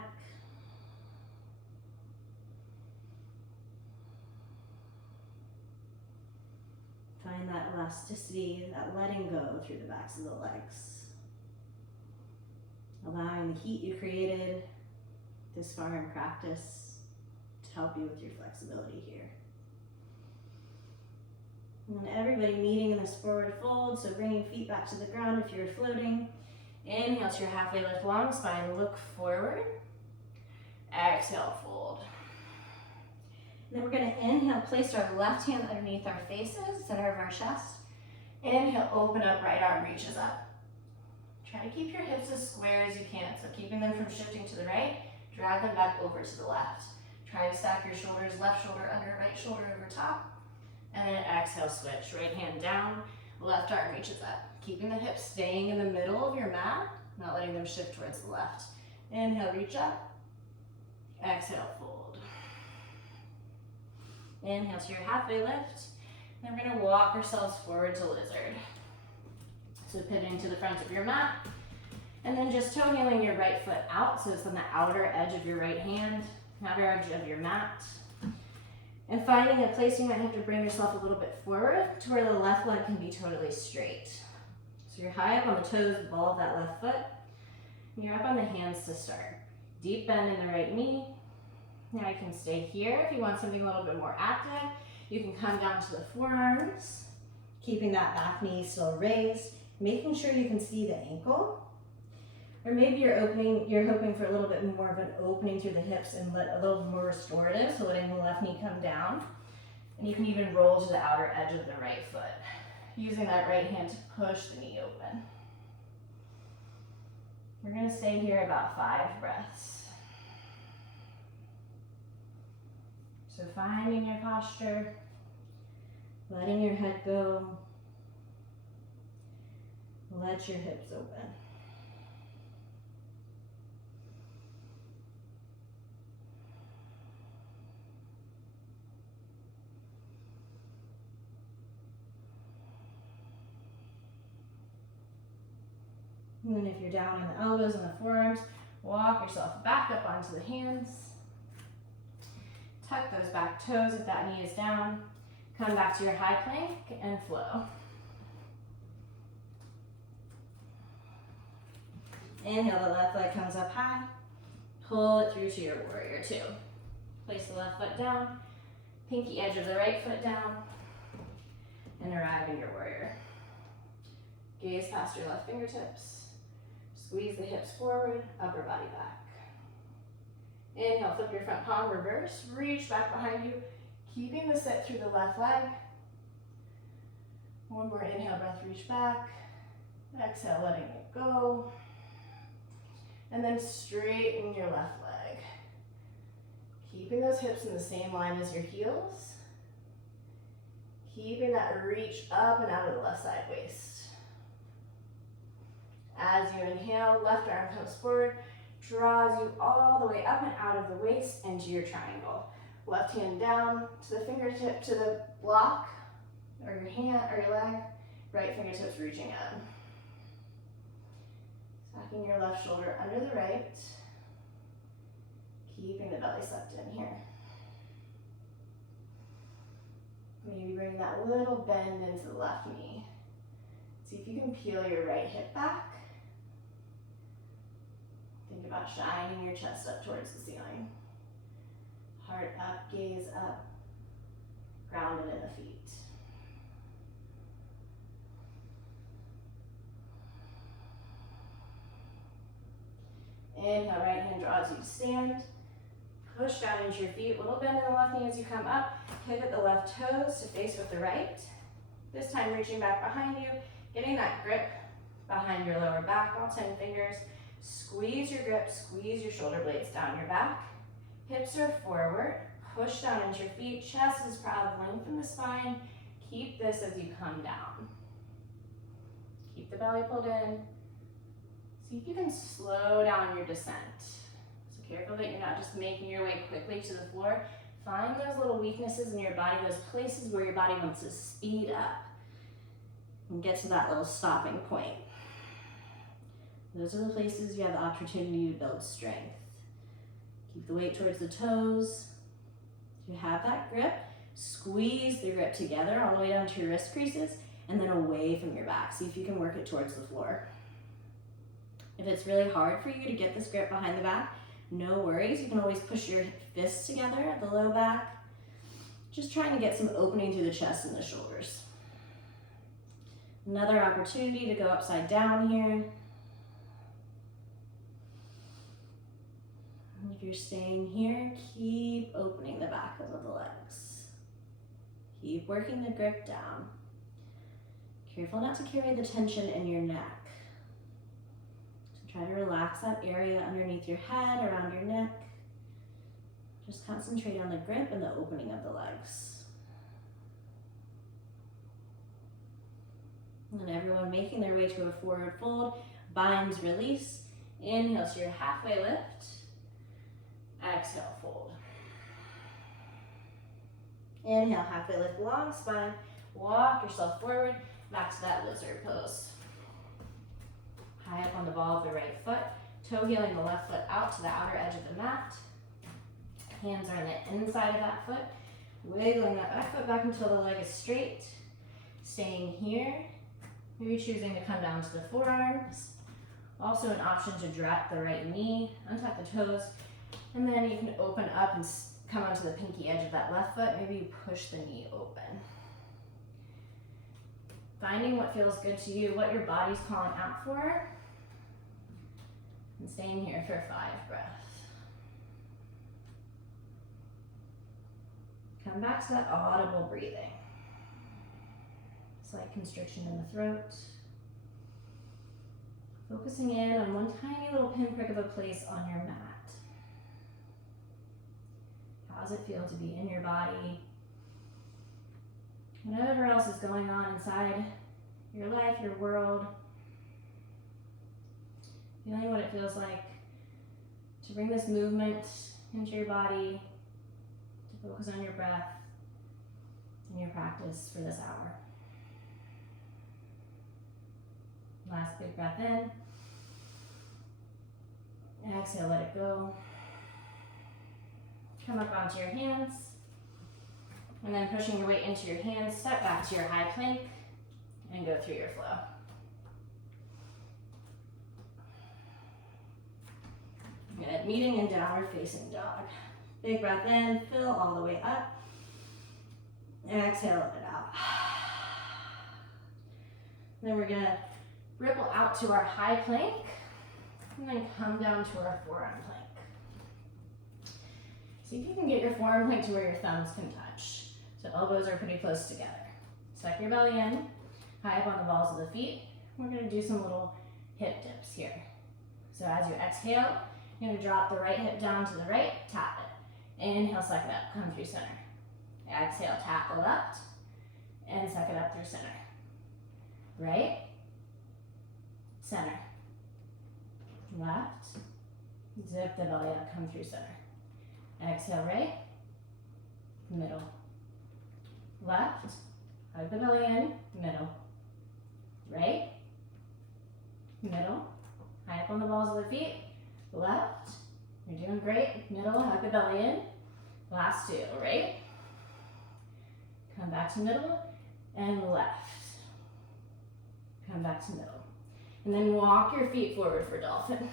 Find that elasticity, that letting go through the backs of the legs. Allowing the heat you created this far in practice to help you with your flexibility here. And everybody meeting in this forward fold, so bringing feet back to the ground if you're floating. Inhale to your halfway lift, long spine, look forward. Exhale, fold. Then we're going to inhale, place our left hand underneath our faces, center of our chest. Inhale, open up, right arm reaches up. Try to keep your hips as square as you can, so keeping them from shifting to the right, drag them back over to the left. Try to stack your shoulders, left shoulder under, right shoulder over top. And then exhale, switch, right hand down, left arm reaches up. Keeping the hips staying in the middle of your mat, not letting them shift towards the left. Inhale, reach up. Exhale, fold. Inhale to your halfway lift. Then we're going to walk ourselves forward to lizard. So pivoting to the front of your mat. And then just toe heeling your right foot out, so it's on the outer edge of your right hand, outer edge of your mat. And finding a place you might have to bring yourself a little bit forward to where the left leg can be totally straight. So you're high up on the toes, the ball of that left foot. And you're up on the hands to start. Deep bend in the right knee. Now you can stay here if you want something a little bit more active. You can come down to the forearms, keeping that back knee still raised, making sure you can see the ankle. Or maybe you're hoping for a little bit more of an opening through the hips and a little more restorative, so letting the left knee come down. And you can even roll to the outer edge of the right foot, using that right hand to push the knee open. We're going to stay here about 5 breaths. So finding your posture, letting your head go, let your hips open. And then if you're down on the elbows and the forearms, walk yourself back up onto the hands. Tuck those back toes if that knee is down. Come back to your high plank and flow. Inhale, the left leg comes up high. Pull it through to your warrior two. Place the left foot down, pinky edge of the right foot down, and arrive in your warrior. Gaze past your left fingertips. Squeeze the hips forward, upper body back. Inhale, flip your front palm, reverse, reach back behind you, keeping the sit through the left leg. One more inhale, breath, reach back. Exhale, letting it go. And then straighten your left leg. Keeping those hips in the same line as your heels. Keeping that reach up and out of the left side waist. As you inhale, left arm comes forward, draws you all the way up and out of the waist into your triangle. Left hand down to the fingertip to the block, or your hand, or your leg. Right fingertips reaching up. Stacking your left shoulder under the right. Keeping the belly sucked in here. Maybe bring that little bend into the left knee. See if you can peel your right hip back. Think about shining your chest up towards the ceiling. Heart up, gaze up, grounded in the feet. Inhale, right hand draws you to stand. Push down into your feet, little bend in the left knee as you come up. Pivot the left toes to face with the right. This time reaching back behind you, getting that grip behind your lower back, all 10 fingers. Squeeze your grip, squeeze your shoulder blades down your back. Hips are forward, push down into your feet, chest is proud, lengthen the spine. Keep this as you come down. Keep the belly pulled in. See if you can slow down your descent. So careful that you're not just making your way quickly to the floor. Find those little weaknesses in your body, those places where your body wants to speed up and get to that little stopping point. Those are the places you have the opportunity to build strength. Keep the weight towards the toes. If you have that grip, squeeze the grip together all the way down to your wrist creases and then away from your back. See if you can work it towards the floor. If it's really hard for you to get this grip behind the back, no worries. You can always push your fists together at the low back. Just trying to get some opening through the chest and the shoulders. Another opportunity to go upside down here. And if you're staying here, keep opening the back of the legs. Keep working the grip down. Careful not to carry the tension in your neck. Try to relax that area underneath your head, around your neck. Just concentrate on the grip and the opening of the legs. And everyone making their way to a forward fold, binds, release. Inhale to your halfway lift. Exhale, fold. Inhale, halfway lift, long spine. Walk yourself forward, back to that lizard pose. High up on the ball of the right foot, toe heeling the left foot out to the outer edge of the mat. Hands are on the inside of that foot, wiggling that back foot back until the leg is straight. Staying here, maybe choosing to come down to the forearms. Also an option to drop the right knee, untuck the toes, and then you can open up and come onto the pinky edge of that left foot. Maybe you push the knee open. Finding what feels good to you, what your body's calling out for. And staying here for 5 breaths. Come back to that audible breathing. Slight constriction in the throat. Focusing in on one tiny little pinprick of a place on your mat. How does it feel to be in your body? Whatever else is going on inside your life, your world. Feeling what it feels like to bring this movement into your body, to focus on your breath and your practice for this hour. Last big breath in. Exhale, let it go. Come up onto your hands. And then pushing your weight into your hands, step back to your high plank and go through your flow. Good, meeting in downward facing dog. Big breath in, fill all the way up. Exhale, let it out. Then we're gonna ripple out to our high plank and then come down to our forearm plank. See if you can get your forearm plank to where your thumbs can touch. So elbows are pretty close together. Suck your belly in, high up on the balls of the feet. We're gonna do some little hip dips here. So as you exhale, you're gonna drop the right hip down to the right, tap it. Inhale, suck it up, come through center. Exhale, tap the left, and suck it up through center. Right, center, left, zip the belly up, come through center. Exhale, right, middle, left, hug the belly in, middle, right, middle, high up on the balls of the feet, left, you're doing great, middle, hug the belly in, last two, right, come back to middle, and left. Come back to middle. And then walk your feet forward for dolphin.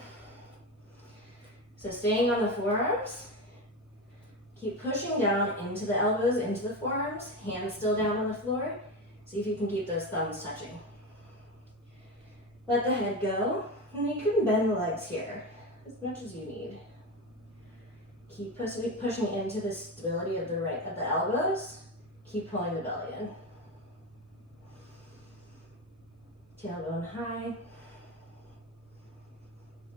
So staying on the forearms, keep pushing down into the elbows, into the forearms, hands still down on the floor. See if you can keep those thumbs touching. Let the head go, and you can bend the legs here as much as you need. Keep pushing into the stability of the elbows. Keep pulling the belly in. Tailbone high,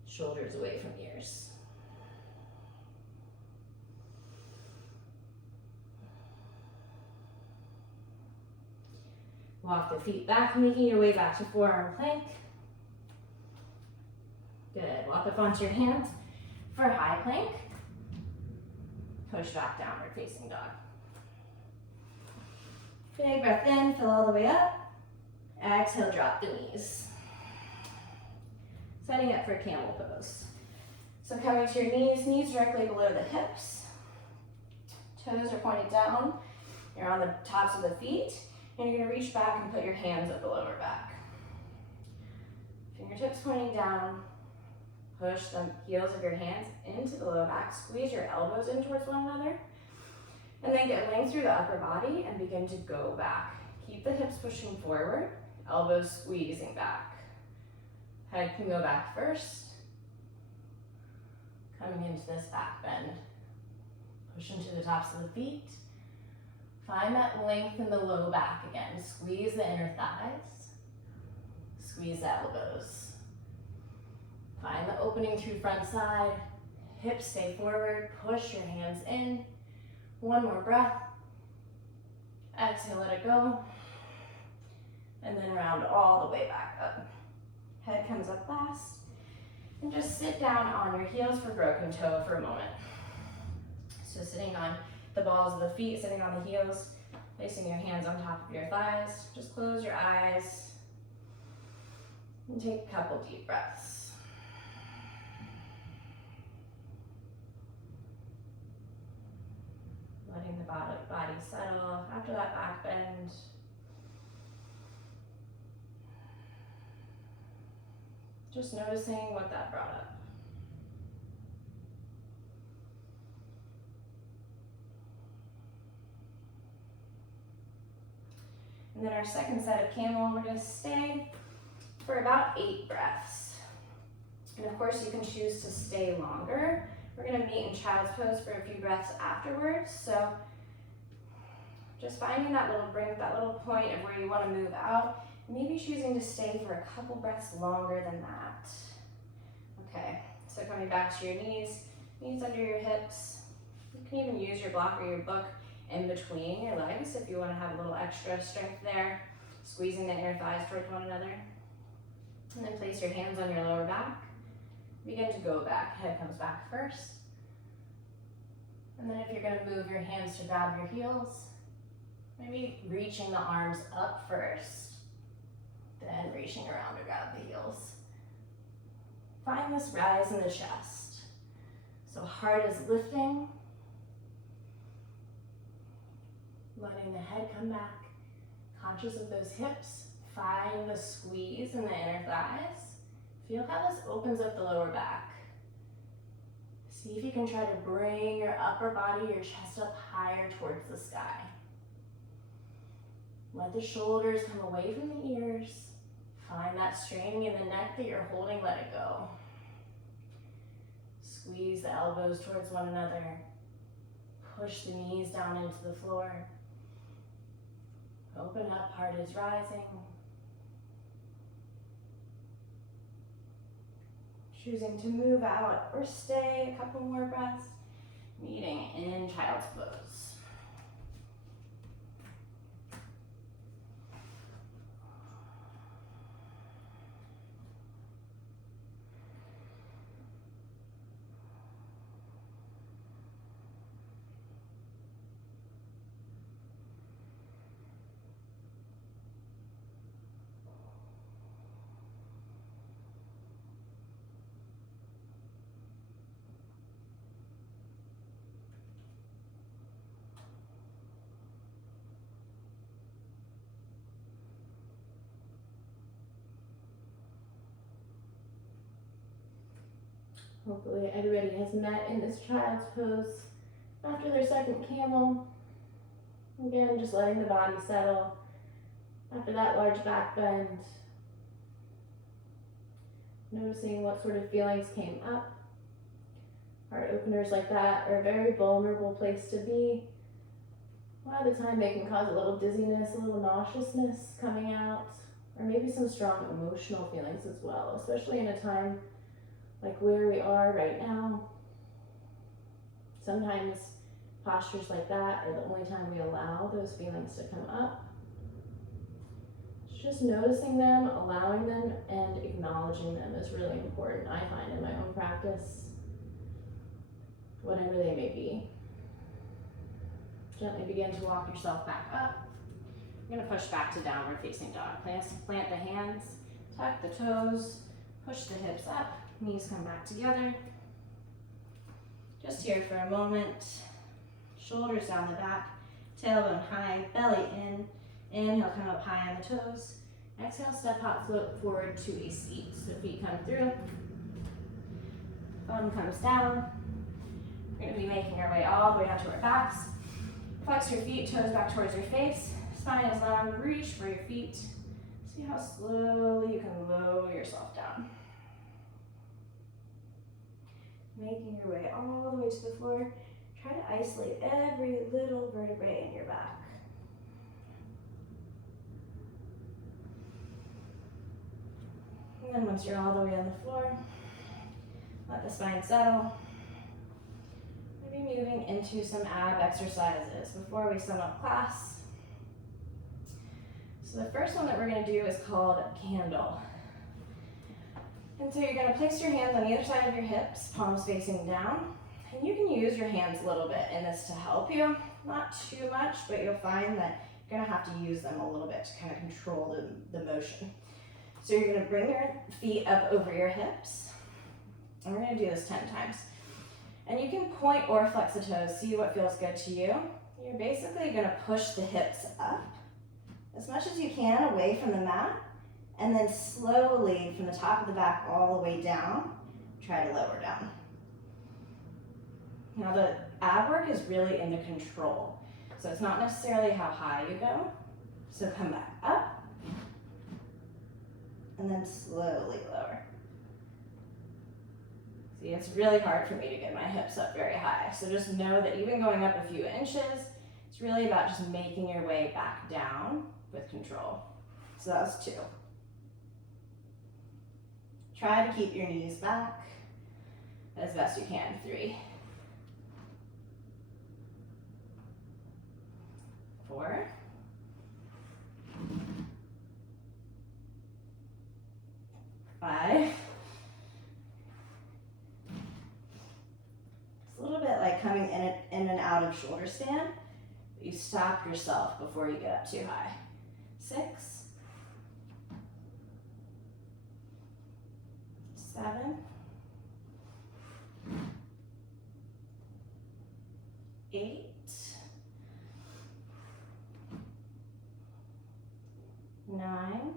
shoulders away from ears. Walk the feet back, making your way back to forearm plank. Good, walk up onto your hands for high plank. Push back, downward facing dog. Big breath in, fill all the way up. Exhale, drop the knees. Setting up for camel pose. So coming to your knees directly below the hips. Toes are pointed down. You're on the tops of the feet. And you're gonna reach back and put your hands at the lower back. Fingertips pointing down. Push the heels of your hands into the low back. Squeeze your elbows in towards one another. And then get length through the upper body and begin to go back. Keep the hips pushing forward, elbows squeezing back. Head can go back first. Coming into this back bend. Push into the tops of the feet. Find that length in the low back again. Squeeze the inner thighs. Squeeze the elbows. Find the opening through front side. Hips stay forward. Push your hands in. One more breath. Exhale, let it go. And then round all the way back up. Head comes up last. And just sit down on your heels for broken toe for a moment. So sitting on the balls of the feet, sitting on the heels, placing your hands on top of your thighs. Just close your eyes and take a couple deep breaths. Letting the body settle after that back bend. Just noticing what that brought up. And then our second set of camel, we're gonna stay for about 8 breaths. And of course you can choose to stay longer. We're gonna meet in child's pose for a few breaths afterwards. So just finding that little point of where you wanna move out, maybe choosing to stay for a couple breaths longer than that. Okay, so coming back to your knees under your hips. You can even use your block or your book in between your legs if you wanna have a little extra strength there. Squeezing the inner thighs towards one another. And then place your hands on your lower back. Begin to go back, head comes back first. And then if you're gonna move your hands to grab your heels, maybe reaching the arms up first, then reaching around to grab the heels. Find this rise in the chest. So heart is lifting, letting the head come back, conscious of those hips. Find the squeeze in the inner thighs. Feel how this opens up the lower back. See if you can try to bring your upper body, your chest up higher towards the sky. Let the shoulders come away from the ears. Find that straining in the neck that you're holding, let it go. Squeeze the elbows towards one another. push the knees down into the floor. Open up, heart is rising. Choosing to move out or stay a couple more breaths. Meeting in child's pose. Hopefully everybody has met in this child's pose after their second camel. Again, just letting the body settle after that large back bend. Noticing what sort of feelings came up. Heart openers like that are a very vulnerable place to be. A lot of the time they can cause a little dizziness, a little nauseousness coming out, or maybe some strong emotional feelings as well, especially in a time like where we are right now. Sometimes postures like that are the only time we allow those feelings to come up. Just noticing them, allowing them, and acknowledging them is really important, I find, in my own practice, whatever they may be. Gently begin to walk yourself back up. You're gonna push back to downward facing dog. Plant the hands, tuck the toes, push the hips up. Knees come back together. Just here for a moment. Shoulders down the back, tailbone high, belly in. Inhale, come up high on the toes. Exhale, step hop, float forward to a seat. So feet come through. Bum comes down. We're gonna be making our way all the way down to our backs. Flex your feet, toes back towards your face. Spine is long, reach for your feet. See how slowly you can lower yourself down. Making your way all the way to the floor. Try to isolate every little vertebrae in your back. And then once you're all the way on the floor, let the spine settle. We'll be moving into some ab exercises before we sum up class. So the first one that we're going to do is called candle. And so you're going to place your hands on either side of your hips, palms facing down. And you can use your hands a little bit in this to help you. Not too much, but you'll find that you're going to have to use them a little bit to kind of control the motion. So you're going to bring your feet up over your hips. And we're going to do this 10 times. And you can point or flex the toes, see what feels good to you. You're basically going to push the hips up as much as you can away from the mat. And then slowly from the top of the back all the way down, try to lower down. Now the ab work is really in the control. So it's not necessarily how high you go. So come back up and then slowly lower. See, it's really hard for me to get my hips up very high. So just know that even going up a few inches, it's really about just making your way back down with control. So that was 2. Try to keep your knees back as best you can. 3, 4, 5. It's a little bit like coming in and out of shoulder stand, but you stop yourself before you get up too high. 6, 7, 8, 9,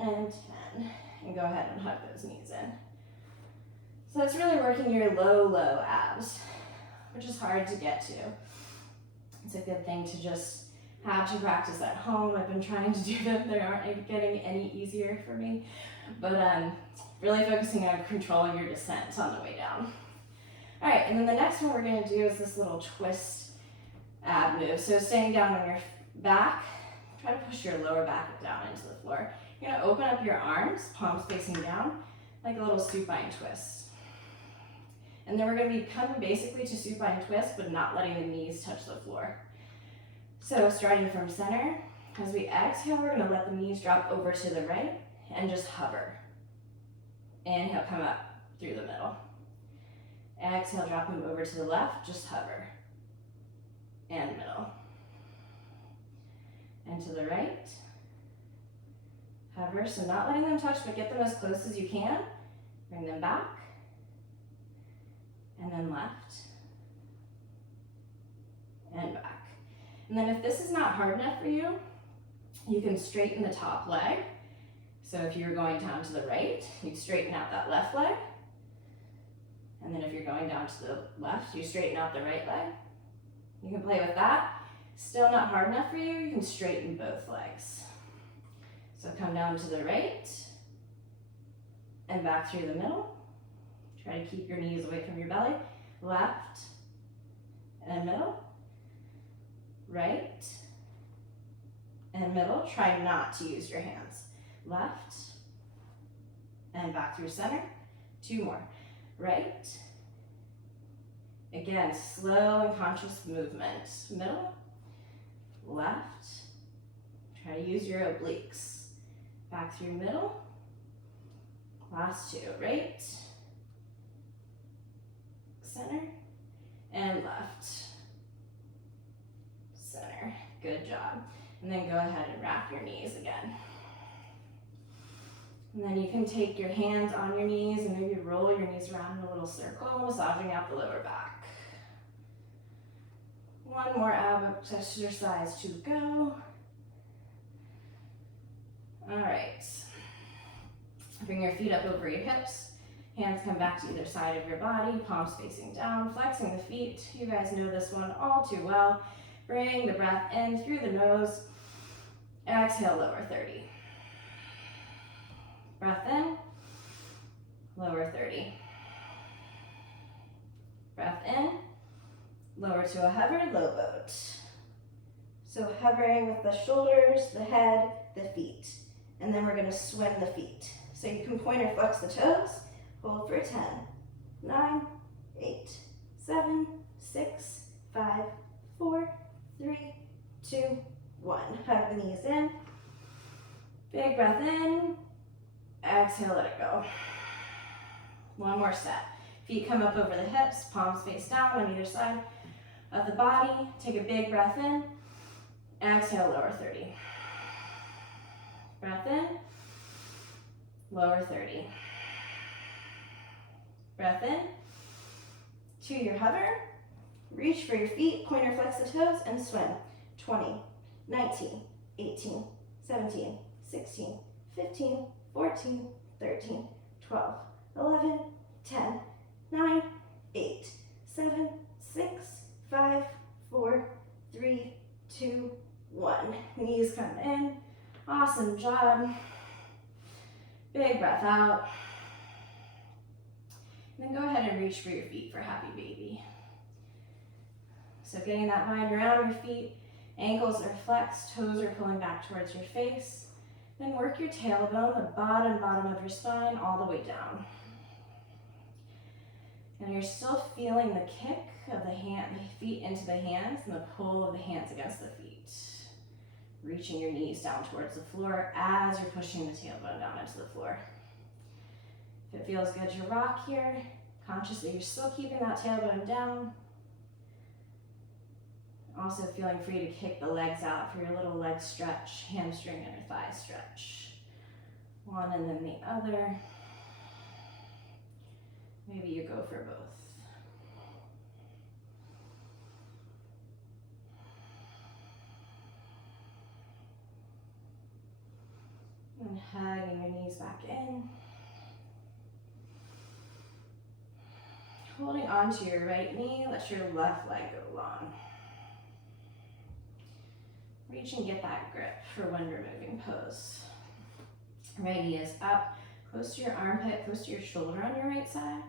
and 10. And go ahead and hug those knees in. So it's really working your low abs, which is hard to get to. It's a good thing to just have to practice at home. I've been trying to do them. They aren't getting any easier for me. But Really focusing on controlling your descent on the way down. All right, and then the next one we're gonna do is this little twist ab move. So staying down on your back, try to push your lower back down into the floor. You're gonna open up your arms, palms facing down, like a little supine twist. And then we're gonna be coming basically to supine twist, but not letting the knees touch the floor. So starting from center, as we exhale, we're gonna let the knees drop over to the right and just hover. Inhale, come up through the middle. Exhale, drop them over to the left, just hover. And middle. And to the right. Hover, so not letting them touch, but get them as close as you can. Bring them back. And then left. And back. And then if this is not hard enough for you, you can straighten the top leg. So if you're going down to the right, you straighten out that left leg. And then if you're going down to the left, you straighten out the right leg. You can play with that. Still not hard enough for you, you can straighten both legs. So come down to the right and back through the middle. Try to keep your knees away from your belly. Left and middle. Right and middle. Try not to use your hands. Left and back through center. 2 more. Right. Again, slow and conscious movement. Middle, left. Try to use your obliques. Back through middle. Last 2. Right, center, and left. Center. Good job. And then go ahead and wrap your knees again. And then you can take your hands on your knees and maybe roll your knees around in a little circle, massaging out the lower back. 1 more ab exercise to go. All right. Bring your feet up over your hips. Hands come back to either side of your body, palms facing down, flexing the feet. You guys know this one all too well. Bring the breath in through the nose. Exhale, lower 30. Breath in, lower 30. Breath in, lower to a hover, low boat. So hovering with the shoulders, the head, the feet. And then we're gonna swim the feet. So you can point or flex the toes, hold for 10, 9, 8, 7, 6, 5, 4, 3, 2, 1. Hug the knees in. Big breath in. Exhale, let it go. 1 more set. Feet come up over the hips, palms face down on either side of the body. Take a big breath in. Exhale, lower 30. Breath in. Lower 30. Breath in. To your hover. Reach for your feet, point or flex the toes, and swim. 20, 19, 18, 17, 16, 15, 14, 13, 12, 11, 10, 9, 8, 7, 6, 5, 4, 3, 2, 1. Knees come in. Awesome job. Big breath out. And then go ahead and reach for your feet for happy baby. So getting that mind around your feet. Ankles are flexed, toes are pulling back towards your face. Then work your tailbone, the bottom of your spine, all the way down. And you're still feeling the kick of the feet into the hands and the pull of the hands against the feet. Reaching your knees down towards the floor as you're pushing the tailbone down into the floor. If it feels good to rock here, conscious that you're still keeping that tailbone down. Also feeling free to kick the legs out for your little leg stretch, hamstring and thigh stretch. One and then the other. Maybe you go for both. And hugging your knees back in. Holding onto your right knee, let your left leg go long. Reach and get that grip for when removing pose. Right knee is up, close to your armpit, close to your shoulder on your right side.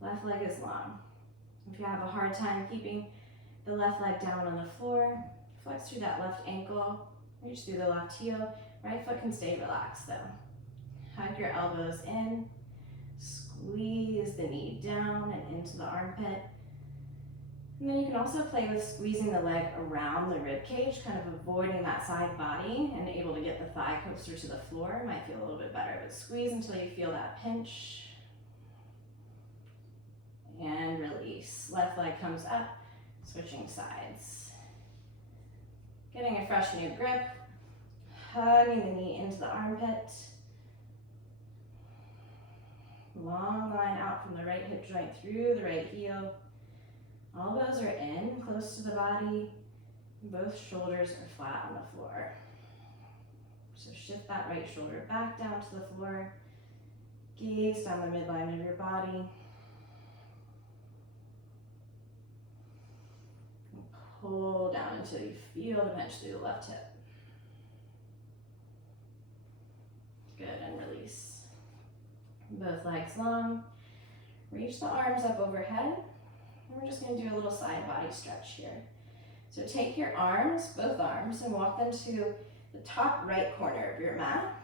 Left leg is long. If you have a hard time keeping the left leg down on the floor, flex through that left ankle, reach through the left heel. Right foot can stay relaxed though. Hug your elbows in, squeeze the knee down and into the armpit. And then you can also play with squeezing the leg around the rib cage, kind of avoiding that side body and able to get the thigh closer to the floor. Might feel a little bit better, but squeeze until you feel that pinch. And release. Left leg comes up, switching sides. Getting a fresh new grip, hugging the knee into the armpit. Long line out from the right hip joint through the right heel. Elbows are in, close to the body. Both shoulders are flat on the floor. So shift that right shoulder back down to the floor. Gaze down the midline of your body. And pull down until you feel the pinch through the left hip. Good, and release. Both legs long. Reach the arms up overhead. And we're just going to do a little side body stretch here. So take your arms, both arms, and walk them to the top right corner of your mat.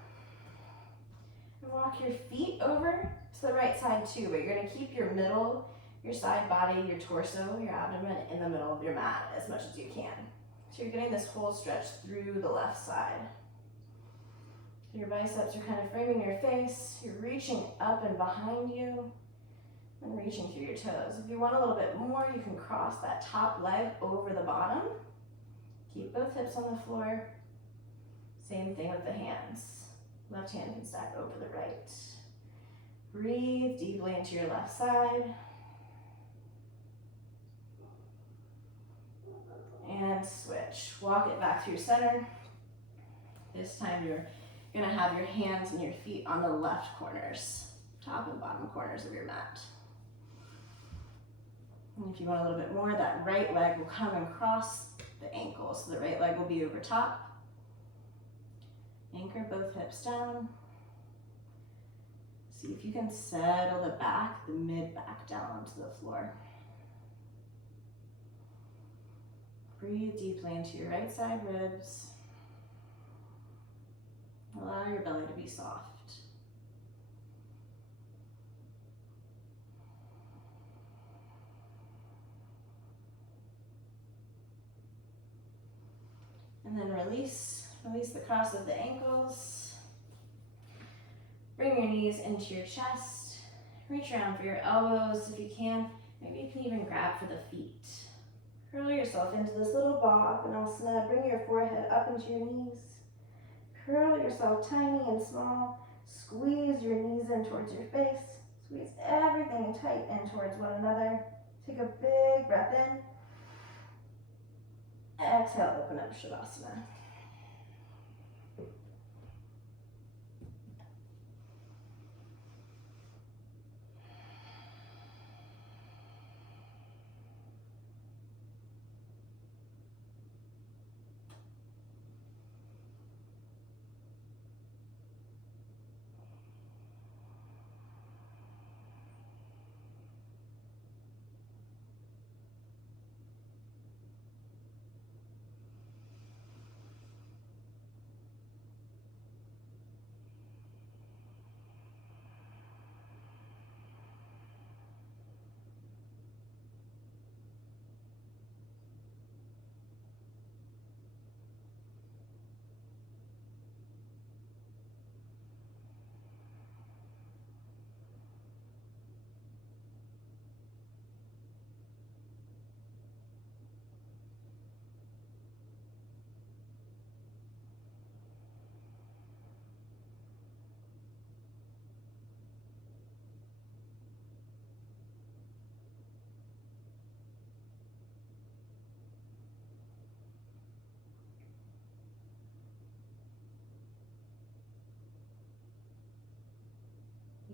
And walk your feet over to the right side too, but you're going to keep your middle, your side body, your torso, your abdomen in the middle of your mat as much as you can. So you're getting this whole stretch through the left side. So your biceps are kind of framing your face. You're reaching up and behind you. And reaching through your toes. If you want a little bit more, you can cross that top leg over the bottom. Keep both hips on the floor. Same thing with the hands. Left hand can stack over the right. Breathe deeply into your left side. And switch. Walk it back through center. This time you're going to have your hands and your feet on the left corners, top and bottom corners of your mat. And if you want a little bit more, that right leg will come and cross the ankle. So the right leg will be over top. Anchor both hips down. See if you can settle the back, the mid back down onto the floor. Breathe deeply into your right side ribs. Allow your belly to be soft. And then release the cross of the ankles. Bring your knees into your chest. Reach around for your elbows if you can. Maybe you can even grab for the feet. Curl yourself into this little ball up and asana. Bring your forehead up into your knees. Curl yourself tiny and small. Squeeze your knees in towards your face. Squeeze everything tight in towards one another. Take a big breath in. Exhale, open up Shavasana.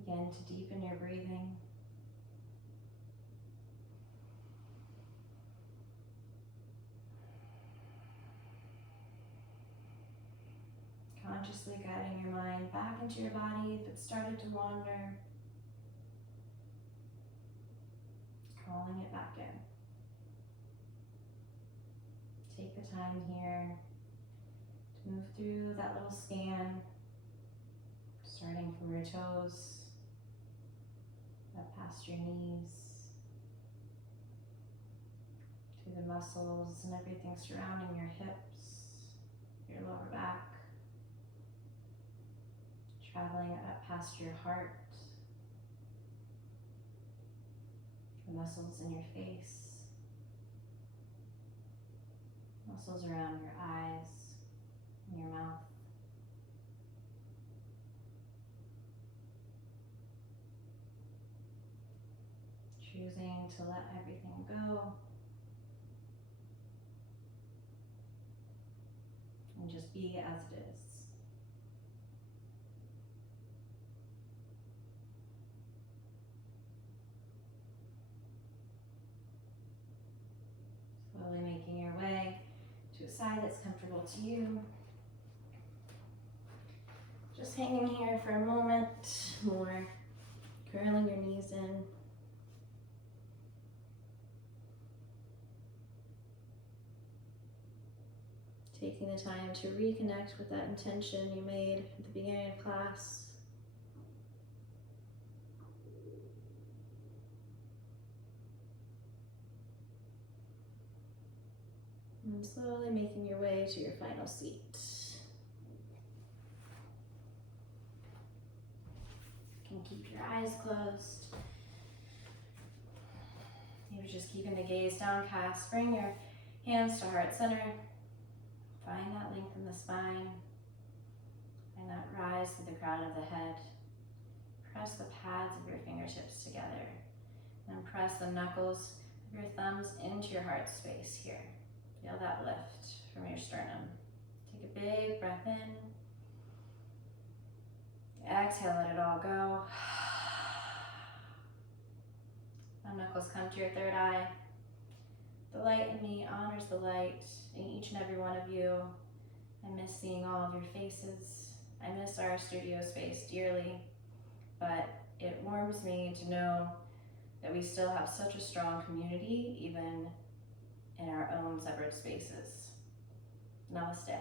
Begin to deepen your breathing. Consciously guiding your mind back into your body if it started to wander. Calling it back in. Take the time here to move through that little scan, starting from your toes, up past your knees, to the muscles and everything surrounding your hips, your lower back, traveling up past your heart, the muscles in your face, muscles around your eyes and your mouth. Choosing to let everything go and just be as it is. Slowly making your way to a side that's comfortable to you. Just hanging here for a moment more, curling your knees in. Taking the time to reconnect with that intention you made at the beginning of class. And slowly making your way to your final seat. You can keep your eyes closed. Maybe just keeping the gaze downcast. Bring your hands to heart center. Find that length in the spine. Find that rise through the crown of the head. Press the pads of your fingertips together. Then press the knuckles of your thumbs into your heart space here. Feel that lift from your sternum. Take a big breath in. Exhale, let it all go. Now knuckles come to your third eye. The light in me honors the light in each and every one of you. I miss seeing all of your faces. I miss our studio space dearly, but it warms me to know that we still have such a strong community, even in our own separate spaces. Namaste.